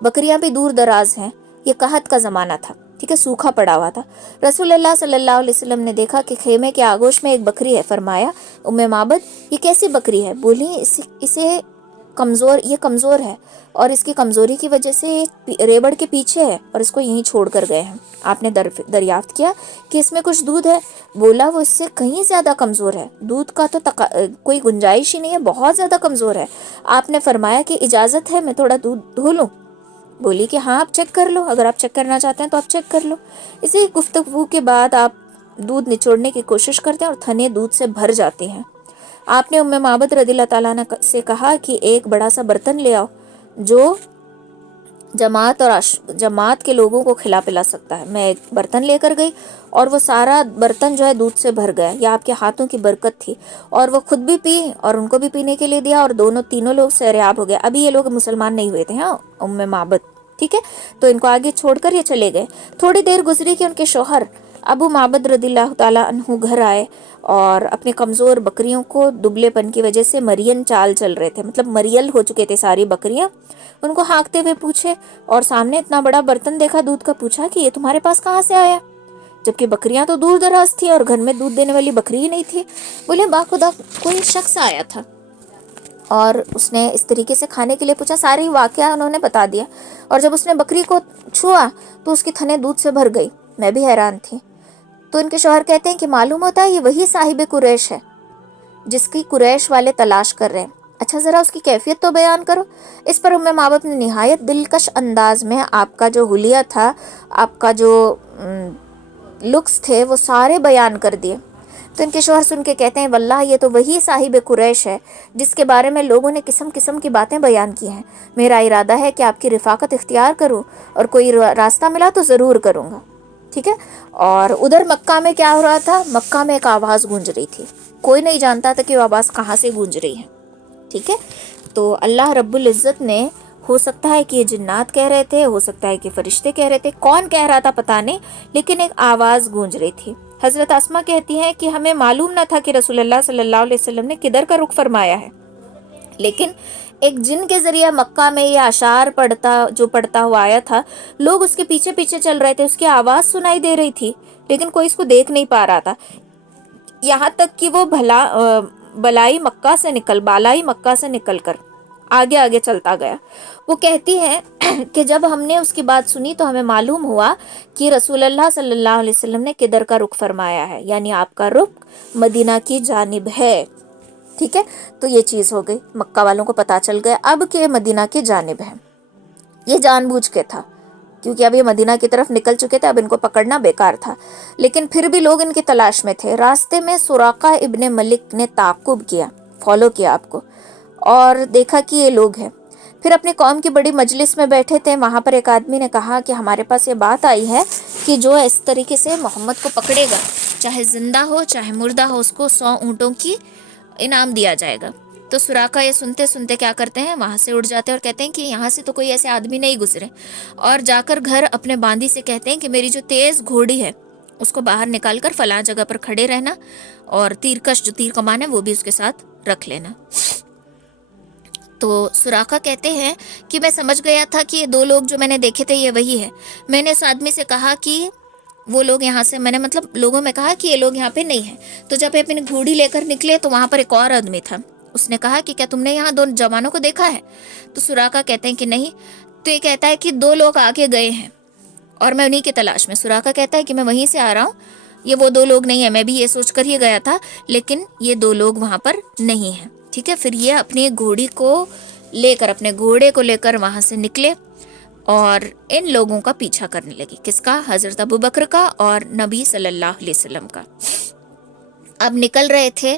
بکریاں بھی دور دراز ہیں، یہ قحط کا زمانہ تھا، ٹھیک ہے، سوکھا پڑا ہوا تھا۔ رسول اللہ صلی اللہ علیہ وسلم نے دیکھا کہ خیمے کے آگوش میں ایک بکری ہے، فرمایا ام معبد یہ کیسی بکری ہے؟ بولی یہ کمزور ہے اور اس کی کمزوری کی وجہ سے یہ ریبڑ کے پیچھے ہے اور اس کو یہیں چھوڑ کر گئے ہیں۔ آپ نے دریافت کیا کہ اس میں کچھ دودھ ہے؟ بولا وہ اس سے کہیں زیادہ کمزور ہے، دودھ کا تو کوئی گنجائش ہی نہیں ہے، بہت زیادہ کمزور ہے۔ آپ نے فرمایا کہ اجازت ہے میں تھوڑا دودھ دھو لوں؟ بولی کہ ہاں آپ چیک کر لو، اگر آپ چیک کرنا چاہتے ہیں تو آپ چیک کر لو۔ اسی گفتگو کے بعد آپ دودھ نچوڑنے کی کوشش کرتے ہیں اور تھنے دودھ سے بھر جاتے ہیں۔ آپ نے ام معبد رضی اللہ تعالیٰ عنہ سے کہا کہ ایک بڑا سا برتن لے آؤ جو جماعت کے لوگوں کو کھلا پلا سکتا ہے۔ میں ایک برتن لے کر گئی اور وہ سارا برتن جو ہے دودھ سے بھر گیا، یہ آپ کے ہاتھوں کی برکت تھی، اور وہ خود بھی پی اور ان کو بھی پینے کے لیے دیا، اور تینوں لوگ سیراب ہو گئے۔ ابھی یہ لوگ مسلمان نہیں ہوئے تھے، ہاں ام معبد، ٹھیک ہے، تو ان کو آگے چھوڑ کر یہ چلے گئے۔ تھوڑی دیر گزری کہ ان کے شوہر ابو معبد رضی اللہ تعالیٰ عنہ گھر آئے اور اپنی کمزور بکریوں کو دبلے پن کی وجہ سے مرین چال چل رہے تھے، مطلب مریل ہو چکے تھے ساری بکریاں۔ ان کو ہانکتے ہوئے پوچھے اور سامنے اتنا بڑا برتن دیکھا دودھ کا، پوچھا کہ یہ تمہارے پاس کہاں سے آیا؟ جبکہ بکریاں تو دور دراز تھی اور گھر میں دودھ دینے والی بکری ہی نہیں تھی۔ بولے باخدا کوئی شخص آیا تھا اور اس نے اس طریقے سے کھانے کے لیے پوچھا، ساری واقعہ انہوں نے بتا دیا، اور جب اس نے بکری کو چھوا تو اس کی تھنیں دودھ سے بھر گئی. میں بھی حیران تھی. تو ان کے شوہر کہتے ہیں کہ معلوم ہوتا ہے یہ وہی صاحب قریش ہے جس کی قریش والے تلاش کر رہے ہیں. اچھا ذرا اس کی کیفیت تو بیان کرو. اس پر ام معبد نے نہایت دلکش انداز میں آپ کا جو حلیہ تھا، آپ کا جو لکس تھے، وہ سارے بیان کر دیے. تو ان کے شوہر سن کے کہتے ہیں واللہ یہ تو وہی صاحب قریش ہے جس کے بارے میں لوگوں نے قسم قسم کی باتیں بیان کی ہیں. میرا ارادہ ہے کہ آپ کی رفاقت اختیار کروں، اور کوئی راستہ ملا تو ضرور کروں گا. ٹھیک ہے. اور ادھر مکہ میں کیا ہو رہا تھا؟ مکہ میں ایک آواز گونج رہی تھی. کوئی نہیں جانتا تھا کہ وہ آواز کہاں سے گونج رہی ہے. ٹھیک ہے. تو اللہ رب العزت نے، ہو سکتا ہے کہ یہ جنات کہہ رہے تھے، ہو سکتا ہے کہ فرشتے کہہ رہے تھے، کون کہہ رہا تھا پتہ نہیں، لیکن ایک آواز گونج رہی تھی. حضرت اسما کہتی ہیں کہ ہمیں معلوم نہ تھا کہ رسول اللہ صلی اللہ علیہ وسلم نے کدھر کا رخ فرمایا ہے، لیکن ایک جن کے ذریعے مکہ میں یہ اشعار پڑھتا ہوا آیا تھا، لوگ اس کے پیچھے پیچھے چل رہے تھے، اس کی آواز سنائی دے رہی تھی، لیکن کوئی اس کو دیکھ نہیں پا رہا تھا. یہاں تک کہ وہ بالائی مکہ سے نکل کر آگے آگے چلتا گیا. وہ کہتی ہے کہ جب ہم نے اس کی بات سنی تو ہمیں معلوم ہوا کہ رسول اللہ صلی اللہ علیہ وسلم نے کدھر کا رخ فرمایا ہے، یعنی آپ کا رخ مدینہ کی جانب ہے. ٹھیک ہے. تو یہ چیز ہو گئی، مکہ والوں کو پتا چل گیا اب کہ مدینہ کی جانب ہے. یہ جان بوجھ کے تھا، کیونکہ اب یہ مدینہ کی طرف نکل چکے تھے، اب ان کو پکڑنا بیکار تھا. لیکن پھر بھی لوگ ان کی تلاش میں تھے. راستے میں سراقہ ابن ملک نے تعاقب کیا، فالو کیا آپ کو، اور دیکھا کہ یہ لوگ ہیں. پھر اپنی قوم کی بڑی مجلس میں بیٹھے تھے. وہاں پر ایک آدمی نے کہا کہ ہمارے پاس یہ بات آئی ہے کہ جو اس طریقے سے محمد کو پکڑے گا، چاہے زندہ ہو چاہے مردہ ہو، اس کو 100 اونٹوں کی انعام دیا جائے گا. تو سراقہ یہ سنتے سنتے کیا کرتے ہیں، وہاں سے اٹھ جاتے ہیں اور کہتے ہیں کہ یہاں سے تو کوئی ایسے آدمی نہیں گزرے، اور جا کر گھر اپنے باندی سے کہتے ہیں کہ میری جو تیز گھوڑی ہے اس کو باہر نکال کر فلاں جگہ پر کھڑے رہنا، اور تیرکش جو تیر کمان ہے وہ بھی اس کے ساتھ رکھ لینا. تو سراقہ کہتے ہیں کہ میں سمجھ گیا تھا کہ یہ 2 لوگ جو میں نے دیکھے تھے یہ وہی ہے. میں نے اس آدمی سے کہا کہ وہ لوگ یہاں سے، میں نے مطلب لوگوں میں کہا کہ یہ لوگ یہاں پہ نہیں ہیں. تو جب اپنی گھوڑی لے کر نکلے تو وہاں پر ایک اور آدمی تھا. اس نے کہا کہ کیا تم نے یہاں 2 جوانوں کو دیکھا ہے؟ تو سراقہ کہتے ہیں کہ نہیں. تو یہ کہتا ہے کہ 2 لوگ آگے گئے ہیں اور میں انہی کی تلاش میں. سراقہ کہتا ہے کہ میں وہیں سے آ رہا ہوں، یہ وہ 2 لوگ نہیں ہیں. میں بھی یہ سوچ کر ہی گیا تھا، لیکن یہ 2 لوگ وہاں پر نہیں ہیں. ٹھیک ہے. پھر یہ اپنے گھوڑے کو لے کر وہاں سے نکلے اور ان لوگوں کا پیچھا کرنے لگی. کس کا؟ حضرت ابوبکر کا اور نبی صلی اللہ علیہ وسلم کا. اب نکل رہے تھے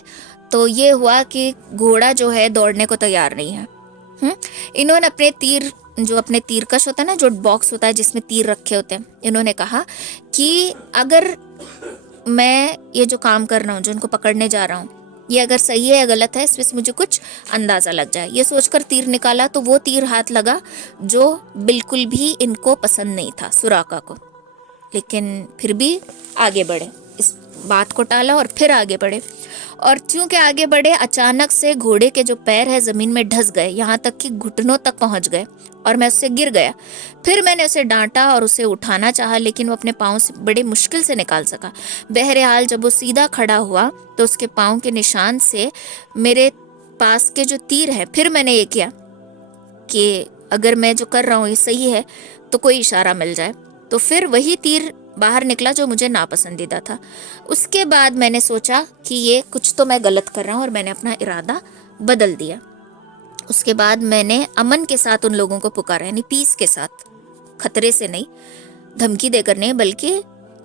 تو یہ ہوا کہ گھوڑا جو ہے دوڑنے کو تیار نہیں ہے. انہوں نے اپنے تیرکش ہوتا ہے نا، جو باکس ہوتا ہے جس میں تیر رکھے ہوتے ہیں، انہوں نے کہا کہ اگر میں یہ جو کام کر رہا ہوں، جو ان کو پکڑنے جا رہا ہوں، یہ اگر صحیح ہے یا غلط ہے، اس میں سے مجھے کچھ اندازہ لگ جائے. یہ سوچ کر تیر نکالا تو وہ تیر ہاتھ لگا جو بالکل بھی ان کو پسند نہیں تھا، سراقہ کو. لیکن پھر بھی آگے بڑھے، اس بات کو ٹالا اور پھر آگے بڑھے. اور چونکہ آگے بڑھے، اچانک سے گھوڑے کے جو پیر ہے زمین میں ڈھس گئے، یہاں تک کہ گھٹنوں تک پہنچ گئے، اور میں اس سے گر گیا. پھر میں نے اسے ڈانٹا اور اسے اٹھانا چاہا، لیکن وہ اپنے پاؤں سے بڑے مشکل سے نکال سکا. بہرحال جب وہ سیدھا کھڑا ہوا تو اس کے پاؤں کے نشان سے میرے پاس کے جو تیر ہے، پھر میں نے یہ کیا کہ اگر میں جو کر رہا ہوں یہ صحیح ہے تو کوئی اشارہ مل جائے. تو پھر وہی تیر باہر نکلا جو مجھے ناپسندیدہ تھا. اس کے بعد میں نے سوچا کہ یہ کچھ تو میں غلط کر رہا ہوں، اور میں نے اپنا ارادہ بدل دیا. اس کے بعد میں نے امن کے ساتھ ان لوگوں کو پکارا، یعنی پیس کے ساتھ، خطرے سے نہیں، دھمکی دے کر نہیں، بلکہ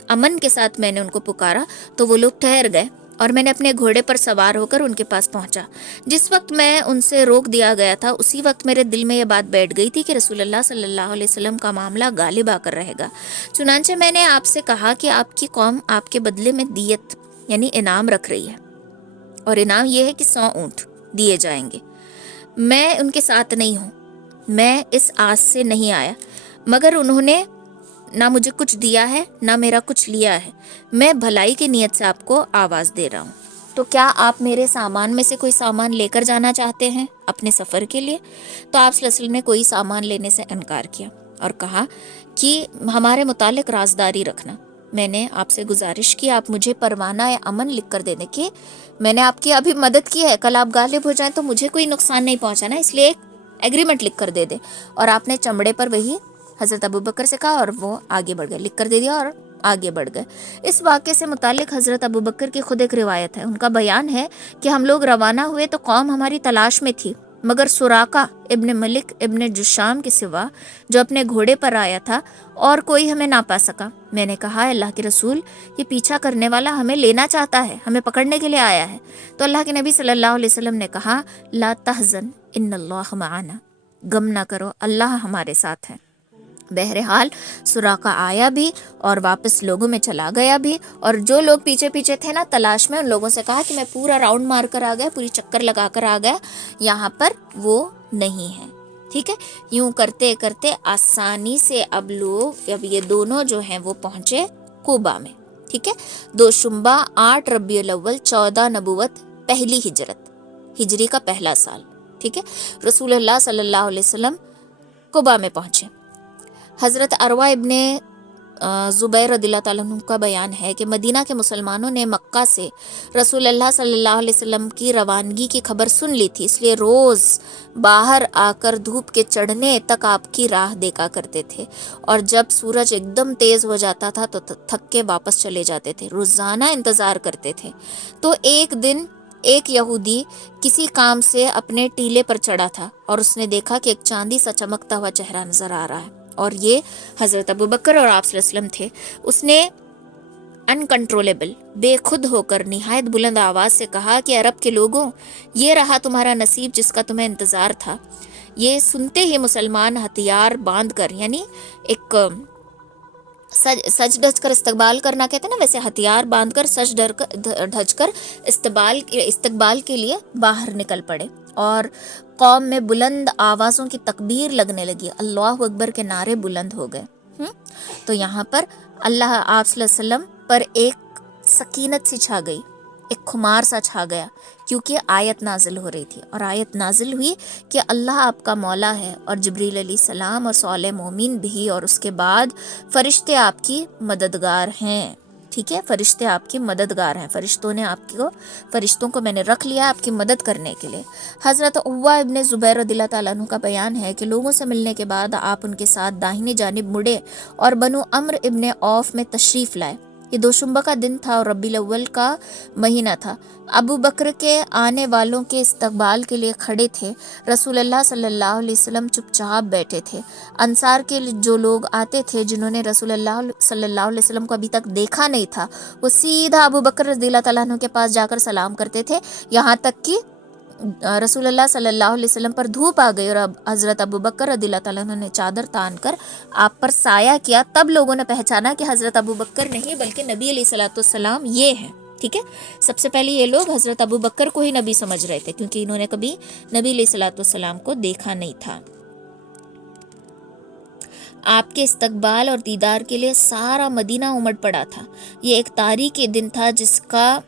امن کے ساتھ میں نے ان کو پکارا. تو وہ لوگ ٹھہر گئے اور میں نے اپنے گھوڑے پر سوار ہو کر ان کے پاس پہنچا. جس وقت میں ان سے روک دیا گیا تھا، اسی وقت میرے دل میں یہ بات بیٹھ گئی تھی کہ رسول اللہ صلی اللہ علیہ وسلم کا معاملہ غالب آ کر رہے گا. چنانچہ میں نے آپ سے کہا کہ آپ کی قوم آپ کے بدلے میں دیت یعنی انعام رکھ رہی ہے، اور انعام یہ ہے کہ 100 اونٹ دیے جائیں گے. میں ان کے ساتھ نہیں ہوں، میں اس آس سے نہیں آیا، مگر انہوں نے نہ مجھے کچھ دیا ہے نہ میرا کچھ لیا ہے. میں بھلائی کی نیت سے آپ کو آواز دے رہا ہوں. تو کیا آپ میرے سامان میں سے کوئی سامان لے کر جانا چاہتے ہیں اپنے سفر کے لیے؟ تو آپ صلی اللہ علیہ وسلم نے کوئی سامان لینے سے انکار کیا اور کہا کہ ہمارے متعلق رازداری رکھنا. میں نے آپ سے گزارش کی آپ مجھے پروانہ امن لکھ کر دے دیں کہ میں نے آپ کی ابھی مدد کی ہے، کل آپ غالب ہو جائیں تو مجھے کوئی نقصان نہیں پہنچانا، اس لیے ایک ایگریمنٹ لکھ کر دے دیں. اور آپ نے چمڑے پر وہی حضرت ابوبکر سے کہا اور وہ آگے بڑھ گئے، لکھ کر دے دیا اور آگے بڑھ گئے. اس واقعے سے متعلق حضرت ابوبکر کی خود ایک روایت ہے. ان کا بیان ہے کہ ہم لوگ روانہ ہوئے تو قوم ہماری تلاش میں تھی، مگر سراقہ ابن ملک ابن جشام کے سوا جو اپنے گھوڑے پر آیا تھا اور کوئی ہمیں نہ پا سکا. میں نے کہا اللہ کے رسول، یہ پیچھا کرنے والا ہمیں لینا چاہتا ہے، ہمیں پکڑنے کے لیے آیا ہے. تو اللہ کے نبی صلی اللہ علیہ وسلم نے کہا لا تحزن ان اللہ معنا، غم نہ کرو، اللہ ہمارے ساتھ ہے. بہرحال سراقہ آیا بھی اور واپس لوگوں میں چلا گیا بھی، اور جو لوگ پیچھے پیچھے تھے نا تلاش میں، ان لوگوں سے کہا کہ میں پورا راؤنڈ مار کر آ گیا، پوری چکر لگا کر آ گیا، یہاں پر وہ نہیں ہے. ٹھیک ہے، یوں کرتے کرتے آسانی سے اب یہ دونوں جو ہیں وہ پہنچے قبا میں. ٹھیک ہے، دوشنبہ 8 ربیع الاول 14 نبوت پہلی ہجرت، ہجری کا پہلا سال. ٹھیک ہے، رسول اللہ صلی اللہ علیہ وسلم قبا میں پہنچے. حضرت عروہ ابن زبیر رضی اللہ تعالیٰ عنہ کا بیان ہے کہ مدینہ کے مسلمانوں نے مکہ سے رسول اللہ صلی اللہ علیہ وسلم کی روانگی کی خبر سن لی تھی، اس لیے روز باہر آ کر دھوپ کے چڑھنے تک آپ کی راہ دیکھا کرتے تھے، اور جب سورج ایک دم تیز ہو جاتا تھا تو تھک کے واپس چلے جاتے تھے. روزانہ انتظار کرتے تھے. تو ایک دن ایک یہودی کسی کام سے اپنے ٹیلے پر چڑھا تھا اور اس نے دیکھا کہ ایک چاندی سا چمکتا ہوا چہرہ نظر آ رہا ہے، اور یہ حضرت ابوبکر اور آپ صلی اللہ علیہ وسلم تھے. اس نے انکنٹرولیبل بے خود ہو کر نہایت بلند آواز سے کہا کہ عرب کے لوگوں، یہ رہا تمہارا نصیب جس کا تمہیں انتظار تھا. یہ سنتے ہی مسلمان ہتھیار باندھ کر، یعنی ایک سج ڈھج کر استقبال کرنا کہتے ہیں نا، ویسے ہتھیار باندھ کر سج ڈھج کر استقبال کے لیے باہر نکل پڑے، اور قوم میں بلند آوازوں کی تکبیر لگنے لگی، اللہ اکبر کے نعرے بلند ہو گئے. تو یہاں پر اللہ آپ صلی اللہ علیہ وسلم پر ایک سکینت سی چھا گئی، ایک خمار سا چھا گیا، کیونکہ آیت نازل ہو رہی تھی، اور آیت نازل ہوئی کہ اللہ آپ کا مولا ہے، اور جبریل علیہ السلام اور صالح مومن بھی، اور اس کے بعد فرشتے آپ کی مددگار ہیں. ٹھیک ہے، فرشتے آپ کی مددگار ہیں، فرشتوں کو میں نے رکھ لیا آپ کی مدد کرنے کے لیے. حضرت عروہ ابن زبیر رضی اللہ تعالیٰ عنہ کا بیان ہے کہ لوگوں سے ملنے کے بعد آپ ان کے ساتھ داہنی جانب مڑے اور بنو عمرو ابن عوف میں تشریف لائے. یہ دوشنبہ کا دن تھا اور ربیع الاول کا مہینہ تھا. ابو بکر کے آنے والوں کے استقبال کے لیے کھڑے تھے. رسول اللہ صلی اللہ علیہ وسلم چپ چاپ بیٹھے تھے. انصار کے جو لوگ آتے تھے جنہوں نے رسول اللہ صلی اللہ علیہ وسلم کو ابھی تک دیکھا نہیں تھا، وہ سیدھا ابو بکر رضی اللہ تعالیٰ عنہ کے پاس جا کر سلام کرتے تھے، یہاں تک کہ رسول اللہ صلی اللہ علیہ وسلم پر دھوپ آ گئی اور حضرت ابوبکر رضی اللہ تعالیٰ عنہ نے چادر تان کر آپ پر سایہ کیا. تب لوگوں نے پہچانا کہ حضرت ابوبکر نہیں بلکہ نبی علیہ الصلوۃ والسلام یہ ہیں. ٹھیک ہے، سب سے پہلے یہ لوگ حضرت ابوبکر کو ہی نبی سمجھ رہے تھے، کیونکہ انہوں نے کبھی نبی علیہ الصلوۃ والسلام کو دیکھا نہیں تھا. آپ کے استقبال اور دیدار کے لیے سارا مدینہ امڑ پڑا تھا. یہ ایک تاریخی دن تھا جس کا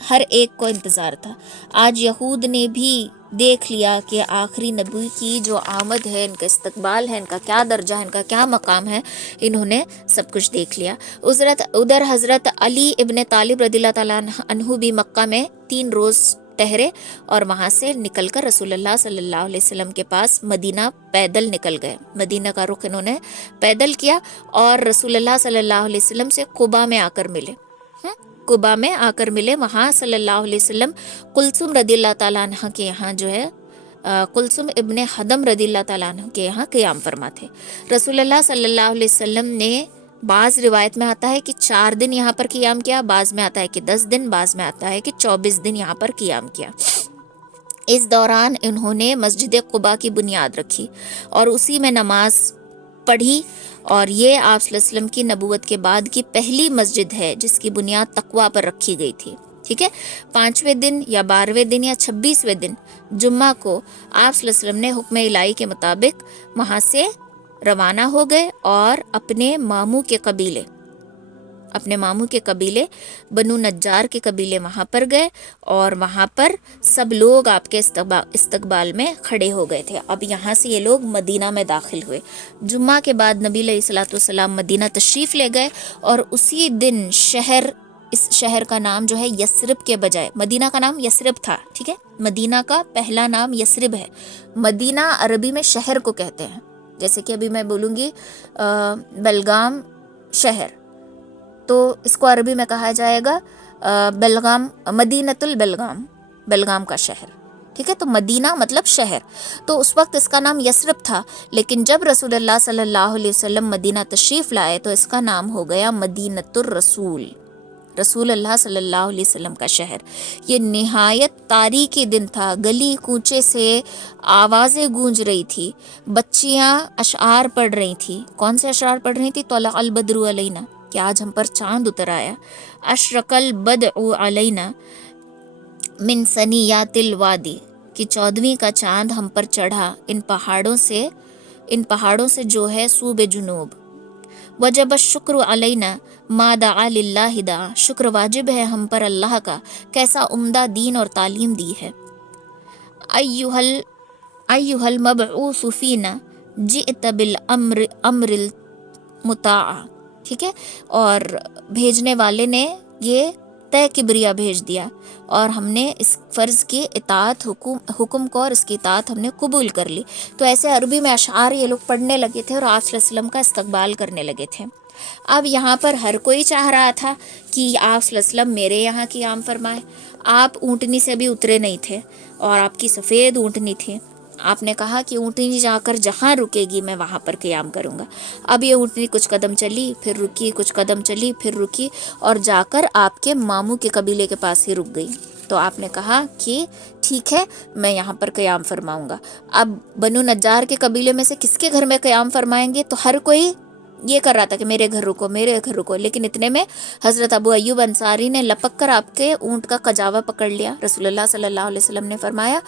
ہر ایک کو انتظار تھا. آج یہود نے بھی دیکھ لیا کہ آخری نبی کی جو آمد ہے، ان کا استقبال ہے، ان کا کیا درجہ ہے، ان کا کیا مقام ہے، انہوں نے سب کچھ دیکھ لیا. ادھر حضرت علی ابن طالب رضی اللہ تعالیٰ عنہ بھی مکہ میں 3 روز ٹہرے اور وہاں سے نکل کر رسول اللہ صلی اللہ علیہ وسلم کے پاس مدینہ پیدل نکل گئے. مدینہ کا رخ انہوں نے پیدل کیا اور رسول اللہ صلی اللہ علیہ وسلم سے قبا میں آ کر ملے. وہاں صلی اللہ علیہ وسلم کلثوم رضی اللہ تعالیٰ عنہ کے یہاں جو ہے کلثوم ابن حدم رضی اللہ تعالیٰ عنہ کے یہاں قیام فرما تھے. رسول اللہ صلی اللہ علیہ وسلم نے بعض روایت میں آتا ہے کہ 4 دن یہاں پر قیام کیا، بعض میں آتا ہے کہ 10 دن، بعض میں آتا ہے کہ 24 دن یہاں پر قیام کیا. اس دوران انہوں نے مسجد قباء کی بنیاد رکھی اور اسی میں نماز پڑھی، اور یہ آپ صلی اللہ علیہ وسلم کی نبوت کے بعد کی پہلی مسجد ہے جس کی بنیاد تقویٰ پر رکھی گئی تھی. ٹھیک ہے، 5ویں دن یا 12ویں دن یا 26ویں دن جمعہ کو آپ صلی اللہ علیہ وسلم نے حکم الہی کے مطابق وہاں سے روانہ ہو گئے اور اپنے ماموں کے قبیلے اپنے ماموں کے قبیلے بنو نجار کے قبیلے وہاں پر گئے اور وہاں پر سب لوگ آپ کے استقبال میں کھڑے ہو گئے تھے. اب یہاں سے یہ لوگ مدینہ میں داخل ہوئے. جمعہ کے بعد نبی علیہ الصلوۃ والسلام مدینہ تشریف لے گئے اور اسی دن اس شہر کا نام جو ہے یثرب کے بجائے، مدینہ کا نام یثرب تھا، ٹھیک ہے، مدینہ کا پہلا نام یثرب ہے. مدینہ عربی میں شہر کو کہتے ہیں. جیسے کہ ابھی میں بولوں گی بلگام شہر، تو اس کو عربی میں کہا جائے گا بلغام، مدینۃ البلغام، بلغام کا شہر، ٹھیک ہے. تو مدینہ مطلب شہر. تو اس وقت اس کا نام یثرب تھا، لیکن جب رسول اللہ صلی اللہ علیہ وسلم مدینہ تشریف لائے تو اس کا نام ہو گیا مدینۃ الرسول، رسول اللہ صلی اللہ علیہ وسلم کا شہر. یہ نہایت تاریخی دن تھا. گلی کوچے سے آوازیں گونج رہی تھی، بچیاں اشعار پڑھ رہی تھی. کون سے اشعار پڑھ رہی تھی؟ طلع البدر علینا، کہ آج ہم پر چاند اتر آیا. اشرق البدع علینا من ثنیات الوادی، کہ 14ویں کا چاند ہم پر چڑھا ان پہاڑوں سے جو ہے صوب جنوب. وجب الشکر علینا ما دعا للہ دعا، شکر واجب ہے ہم پر اللہ کا، کیسا عمدہ دین اور تعلیم دی ہے. ایھا المبعوث فینا جئت بالامر المطاع، ٹھیک ہے، اور بھیجنے والے نے یہ طے کبریا بھیج دیا اور ہم نے اس فرض کی اطاعت، حکم کو اور اس کی اطاعت ہم نے قبول کر لی. تو ایسے عربی میں اشعار یہ لوگ پڑھنے لگے تھے اور آپ صلی اللہ علیہ وسلم کا استقبال کرنے لگے تھے. اب یہاں پر ہر کوئی چاہ رہا تھا کہ آپ صلی اللہ علیہ وسلم میرے یہاں قیام فرمائے. آپ اونٹنی سے بھی اترے نہیں تھے اور آپ کی سفید اونٹنی تھی. آپ نے کہا کہ اونٹنی جا کر جہاں رکے گی میں وہاں پر قیام کروں گا. اب یہ اونٹنی کچھ قدم چلی پھر رکی، کچھ قدم چلی پھر رکی، اور جا کر آپ کے ماموں کے قبیلے کے پاس ہی رک گئی. تو آپ نے کہا کہ ٹھیک ہے میں یہاں پر قیام فرماؤں گا. اب بنو نجار کے قبیلے میں سے کس کے گھر میں قیام فرمائیں گے؟ تو ہر کوئی یہ کر رہا تھا کہ میرے گھر رکو، میرے گھر رکو. لیکن اتنے میں حضرت ابو ایوب انصاری نے لپک کر آپ کے اونٹ کا کجاوا پکڑ لیا. رسول اللہ صلی اللہ علیہ وسلم نے فرمایا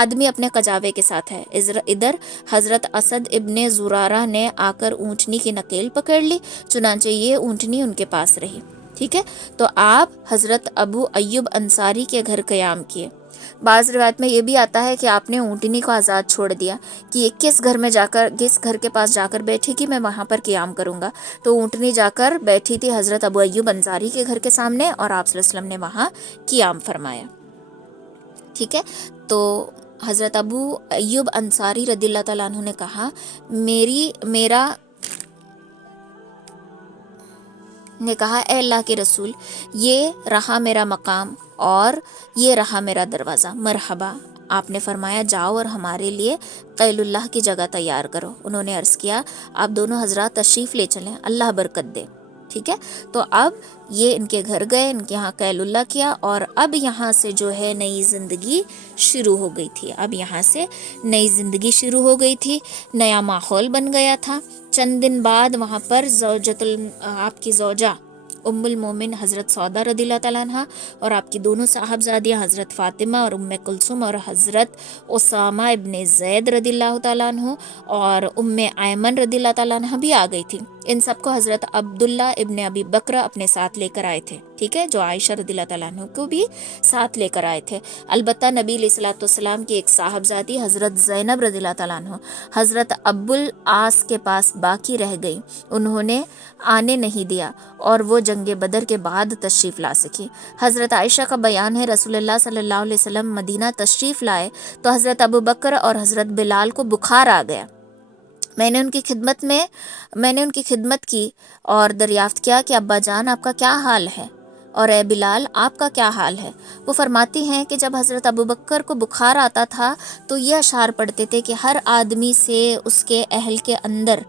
آدمی اپنے کجاوے کے ساتھ ہے. ادھر حضرت اسد ابن زرارہ نے آ کر اونٹنی کی نکیل پکڑ لی، چنانچہ یہ اونٹنی ان کے پاس رہی. ٹھیک ہے، تو آپ حضرت ابو ایوب انصاری کے گھر قیام کیے. بعض روایت میں یہ بھی آتا ہے کہ آپ نے اونٹنی کو آزاد چھوڑ دیا کہ یہ کس گھر کے پاس جا کر بیٹھے گی میں وہاں پر قیام کروں گا. تو اونٹنی جا کر بیٹھی تھی حضرت ابو ایوب انصاری کے گھر کے سامنے اور آپ صلی اللہ علیہ وسلم نے وہاں قیام فرمایا. ٹھیک ہے، تو حضرت ابو ایوب انصاری رضی اللہ تعالیٰ عنہ نے کہا اے اللہ کے رسول، یہ رہا میرا مقام اور یہ رہا میرا دروازہ، مرحبا. آپ نے فرمایا جاؤ اور ہمارے لیے قیل اللہ کی جگہ تیار کرو. انہوں نے عرض کیا آپ دونوں حضرات تشریف لے چلیں، اللہ برکت دے. ٹھیک ہے، تو اب یہ ان کے گھر گئے، ان کے یہاں قیل اللہ کیا اور اب یہاں سے جو ہے نئی زندگی شروع ہو گئی تھی. شروع ہو گئی تھی، نیا ماحول بن گیا تھا. چند دن بعد وہاں پر آپ کی زوجہ ام المومن حضرت سودا رضی اللہ تعالیٰ عنہ اور آپ کی دونوں صاحبزادیاں حضرت فاطمہ اور ام کلثوم اور حضرت اسامہ ابن زید رضی اللہ تعالیٰ عنہ اور ام ایمن رضی اللہ تعالیٰ عنہ بھی آ گئی تھی. ان سب کو حضرت عبداللہ ابن ابی بکر اپنے ساتھ لے کر آئے تھے. ٹھیک ہے، جو عائشہ رضی اللہ تعالیٰ عنہ کو بھی ساتھ لے کر آئے تھے. البتہ نبی علیہ الصلوۃ والسلام کی ایک صاحبزادی حضرت زینب رضی اللہ تعالیٰ عنہ حضرت ابو العاص کے پاس باقی رہ گئی. انہوں نے آنے نہیں دیا اور وہ جنگ بدر کے بعد تشریف لا سکی. حضرت عائشہ کا بیان ہے رسول اللہ صلی اللہ علیہ وسلم مدینہ تشریف لائے تو حضرت ابو بکر اور حضرت بلال کو بخار آ گیا. میں نے ان کی خدمت کی اور دریافت کیا کہ ابا جان آپ کا کیا حال ہے اور اے بلال آپ کا کیا حال ہے. وہ فرماتی ہیں کہ جب حضرت ابو بکر کو بخار آتا تھا تو یہ اشعار پڑھتے تھے کہ ہر آدمی سے اس کے اہل کے اندر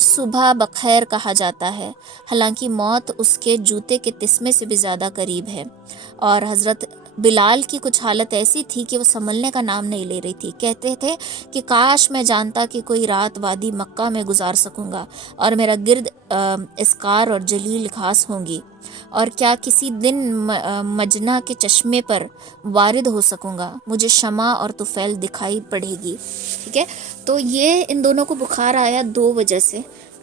صبح بخیر کہا جاتا ہے، حالانکہ موت اس کے جوتے کے تسمے سے بھی زیادہ قریب ہے. اور حضرت بلال کی کچھ حالت ایسی تھی کہ وہ سنبھلنے کا نام نہیں لے رہی تھی. کہتے تھے کہ کاش میں جانتا کہ کوئی رات وادی مکہ میں گزار سکوں گا اور میرا گرد اسکار اور جلیل گھاس ہوں گی، اور کیا کسی دن مجنہ کے چشمے پر وارد ہو سکوں گا، مجھے شمع اور طفیل دکھائی پڑے گی. ٹھیک ہے، تو یہ ان دونوں کو بخار آیا دو وجہ سے.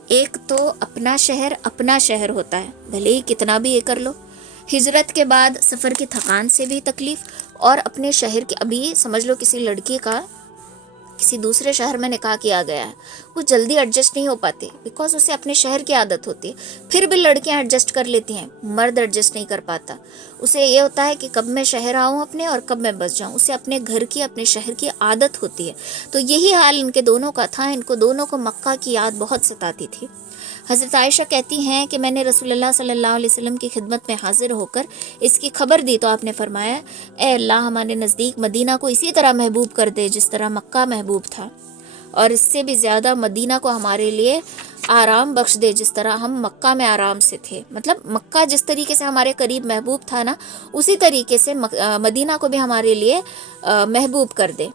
ایک تو اپنا شہر ہوتا ہے، بھلے ہی کتنا بھی یہ کر لو، ہجرت کے بعد سفر کی تھکان سے بھی تکلیف، اور اپنے شہر کی، ابھی سمجھ لو کسی لڑکی کا کسی دوسرے شہر میں نکاح کیا گیا ہے، وہ جلدی ایڈجسٹ نہیں ہو پاتی بیکاز اسے اپنے شہر کی عادت ہوتی ہے. پھر بھی لڑکیاں ایڈجسٹ کر لیتی ہیں، مرد ایڈجسٹ نہیں کر پاتا. اسے یہ ہوتا ہے کہ کب میں شہر آؤں اپنے اور کب میں بس جاؤں. اسے اپنے گھر کی، اپنے شہر کی عادت ہوتی ہے. تو یہی حال ان کے دونوں کا تھا. ان کو دونوں کو مکہ کی یاد بہت ستاتی تھی. حضرت عائشہ کہتی ہیں کہ میں نے رسول اللہ صلی اللہ علیہ وسلم کی خدمت میں حاضر ہو کر اس کی خبر دی تو آپ نے فرمایا، اے اللہ، ہمارے نزدیک مدینہ کو اسی طرح محبوب کر دے جس طرح مکہ محبوب تھا، اور اس سے بھی زیادہ مدینہ کو ہمارے لیے آرام بخش دے جس طرح ہم مکہ میں آرام سے تھے. مطلب مکہ جس طریقے سے ہمارے قریب محبوب تھا نا، اسی طریقے سے مدینہ کو بھی ہمارے لیے محبوب کر دے،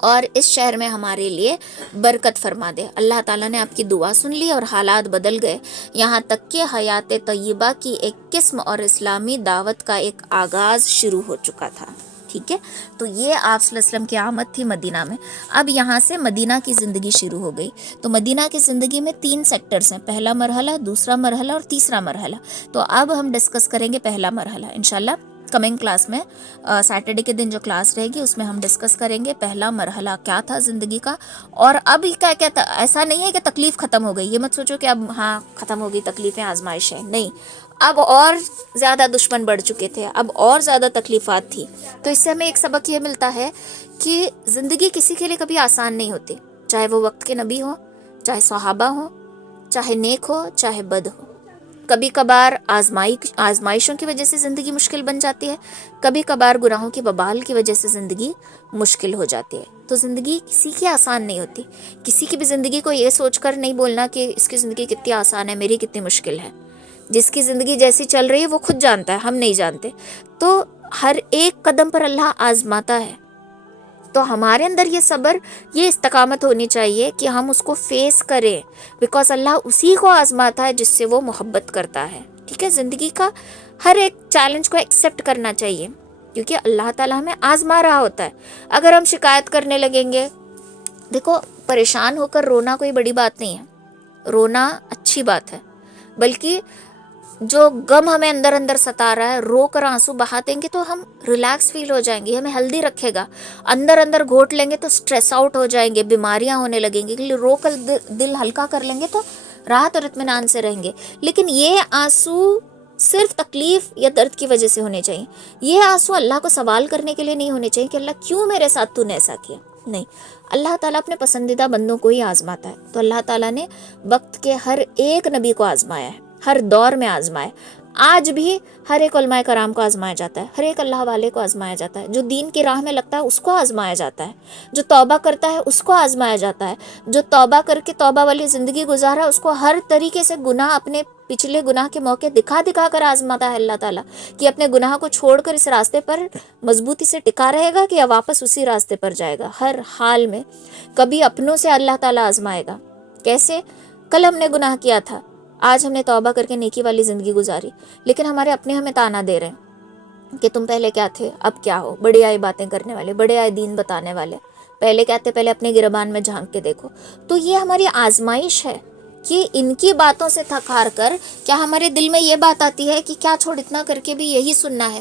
اور اس شہر میں ہمارے لیے برکت فرما دے. اللہ تعالیٰ نے آپ کی دعا سن لی اور حالات بدل گئے، یہاں تک کہ حیات طیبہ کی ایک قسم اور اسلامی دعوت کا ایک آغاز شروع ہو چکا تھا. ٹھیک ہے، تو یہ آپ صلی اللہ علیہ وسلم کی آمد تھی مدینہ میں. اب یہاں سے مدینہ کی زندگی شروع ہو گئی. تو مدینہ کی زندگی میں 3 سیکٹرز ہیں، پہلا مرحلہ، دوسرا مرحلہ اور تیسرا مرحلہ. تو اب ہم ڈسکس کریں گے پہلا مرحلہ انشاءاللہ. کمنگ کلاس میں سیٹرڈے کے دن جو کلاس رہے گی اس میں ہم ڈسکس کریں گے پہلا مرحلہ کیا تھا زندگی کا. اور اب کیا کیا تھا، ایسا نہیں ہے کہ تکلیف ختم ہو گئی، یہ مت سوچو کہ اب ہاں ختم ہو گئی تکلیفیں، آزمائشیں، نہیں، اب اور زیادہ دشمن بڑھ چکے تھے، اب اور زیادہ تکلیفات تھی. تو اس سے ہمیں ایک سبق یہ ملتا ہے کہ زندگی کسی کے لیے کبھی آسان نہیں ہوتی، چاہے وہ وقت کے نبی ہو، چاہے صحابہ ہو، چاہے نیک ہو، چاہے بد ہو. کبھی کبھار آزمائشوں کی وجہ سے زندگی مشکل بن جاتی ہے، کبھی کبھار گناہوں کی وبال کی وجہ سے زندگی مشکل ہو جاتی ہے. تو زندگی کسی کی آسان نہیں ہوتی. کسی کی بھی زندگی کو یہ سوچ کر نہیں بولنا کہ اس کی زندگی کتنی آسان ہے، میری کتنی مشکل ہے. جس کی زندگی جیسی چل رہی ہے وہ خود جانتا ہے، ہم نہیں جانتے. تو ہر ایک قدم پر اللہ آزماتا ہے. تو ہمارے اندر یہ صبر، یہ استقامت ہونی چاہیے کہ ہم اس کو فیس کریں، بیکاز اللہ اسی کو آزماتا ہے جس سے وہ محبت کرتا ہے. ٹھیک ہے، زندگی کا ہر ایک چیلنج کو ایکسیپٹ کرنا چاہیے کیونکہ اللہ تعالیٰ ہمیں آزما رہا ہوتا ہے. اگر ہم شکایت کرنے لگیں گے، دیکھو پریشان ہو کر رونا کوئی بڑی بات نہیں ہے، رونا اچھی بات ہے، بلکہ جو غم ہمیں اندر اندر ستا رہا ہے، رو کر آنسو بہا دیں گے تو ہم ریلیکس فیل ہو جائیں گے، ہمیں ہیلدی رکھے گا. اندر اندر گھوٹ لیں گے تو سٹریس آؤٹ ہو جائیں گے، بیماریاں ہونے لگیں گی. رو کر دل ہلکا کر لیں گے تو راحت اور اطمینان سے رہیں گے. لیکن یہ آنسو صرف تکلیف یا درد کی وجہ سے ہونے چاہیے. یہ آنسو اللہ کو سوال کرنے کے لیے نہیں ہونے چاہیے کہ اللہ کیوں میرے ساتھ تو نے ایسا کیا. نہیں، اللہ تعالیٰ اپنے پسندیدہ بندوں کو ہی آزماتا ہے. تو اللہ تعالیٰ نے وقت کے ہر ایک نبی کو آزمایا ہے، ہر دور میں آزمائے. آج بھی ہر ایک علماء کرام کو آزمایا جاتا ہے، ہر ایک اللہ والے کو آزمایا جاتا ہے. جو دین کی راہ میں لگتا ہے اس کو آزمایا جاتا ہے، جو توبہ کرتا ہے اس کو آزمایا جاتا ہے، جو توبہ کر کے توبہ والی زندگی گزارا اس کو ہر طریقے سے گناہ، اپنے پچھلے گناہ کے موقع دکھا دکھا کر آزماتا ہے اللہ تعالیٰ کہ اپنے گناہ کو چھوڑ کر اس راستے پر مضبوطی سے ٹکا رہے گا کہ واپس اسی راستے پر جائے گا. ہر حال میں کبھی اپنوں سے اللہ تعالیٰ آزمائے گا. کیسے؟ کل ہم نے گناہ کیا تھا، آج ہم نے توبہ کر کے نیکی والی زندگی گزاری، لیکن ہمارے اپنے ہمیں تانا دے رہے ہیں کہ تم پہلے کیا تھے اب کیا ہو، بڑے آئے باتیں کرنے والے، بڑے آئے دین بتانے والے، پہلے کیا تھے، پہلے اپنے گربان میں جھانک کے دیکھو. تو یہ ہماری آزمائش ہے کہ ان کی باتوں سے تھک ہار کر کیا ہمارے دل میں یہ بات آتی ہے کہ کیا چھوڑ اتنا کر کے بھی یہی سننا ہے،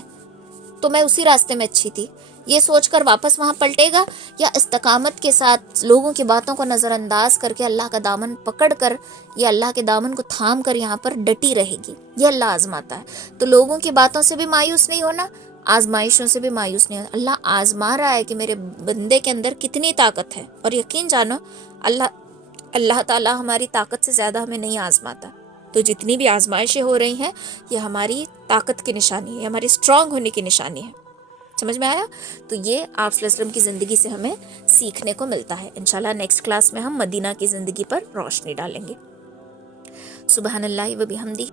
تو میں اسی راستے میں اچھی تھی، یہ سوچ کر واپس وہاں پلٹے گا، یا استقامت کے ساتھ لوگوں کی باتوں کو نظر انداز کر کے اللہ کا دامن پکڑ کر یا اللہ کے دامن کو تھام کر یہاں پر ڈٹی رہے گی. یہ اللہ آزماتا ہے. تو لوگوں کی باتوں سے بھی مایوس نہیں ہونا، آزمائشوں سے بھی مایوس نہیں ہونا. اللہ آزما رہا ہے کہ میرے بندے کے اندر کتنی طاقت ہے، اور یقین جانو اللہ تعالیٰ ہماری طاقت سے زیادہ ہمیں نہیں آزماتا. تو جتنی بھی آزمائشیں ہو رہی ہیں یہ ہماری طاقت کی نشانی ہے، ہماری اسٹرانگ ہونے کی نشانی ہے. سمجھ میں آیا؟ تو یہ آپ صلی اللہ علیہ وسلم کی زندگی سے ہمیں سیکھنے کو ملتا ہے. انشاءاللہ نیکسٹ کلاس میں ہم مدینہ کی زندگی پر روشنی ڈالیں گے. سبحان اللہ و بحمدہ.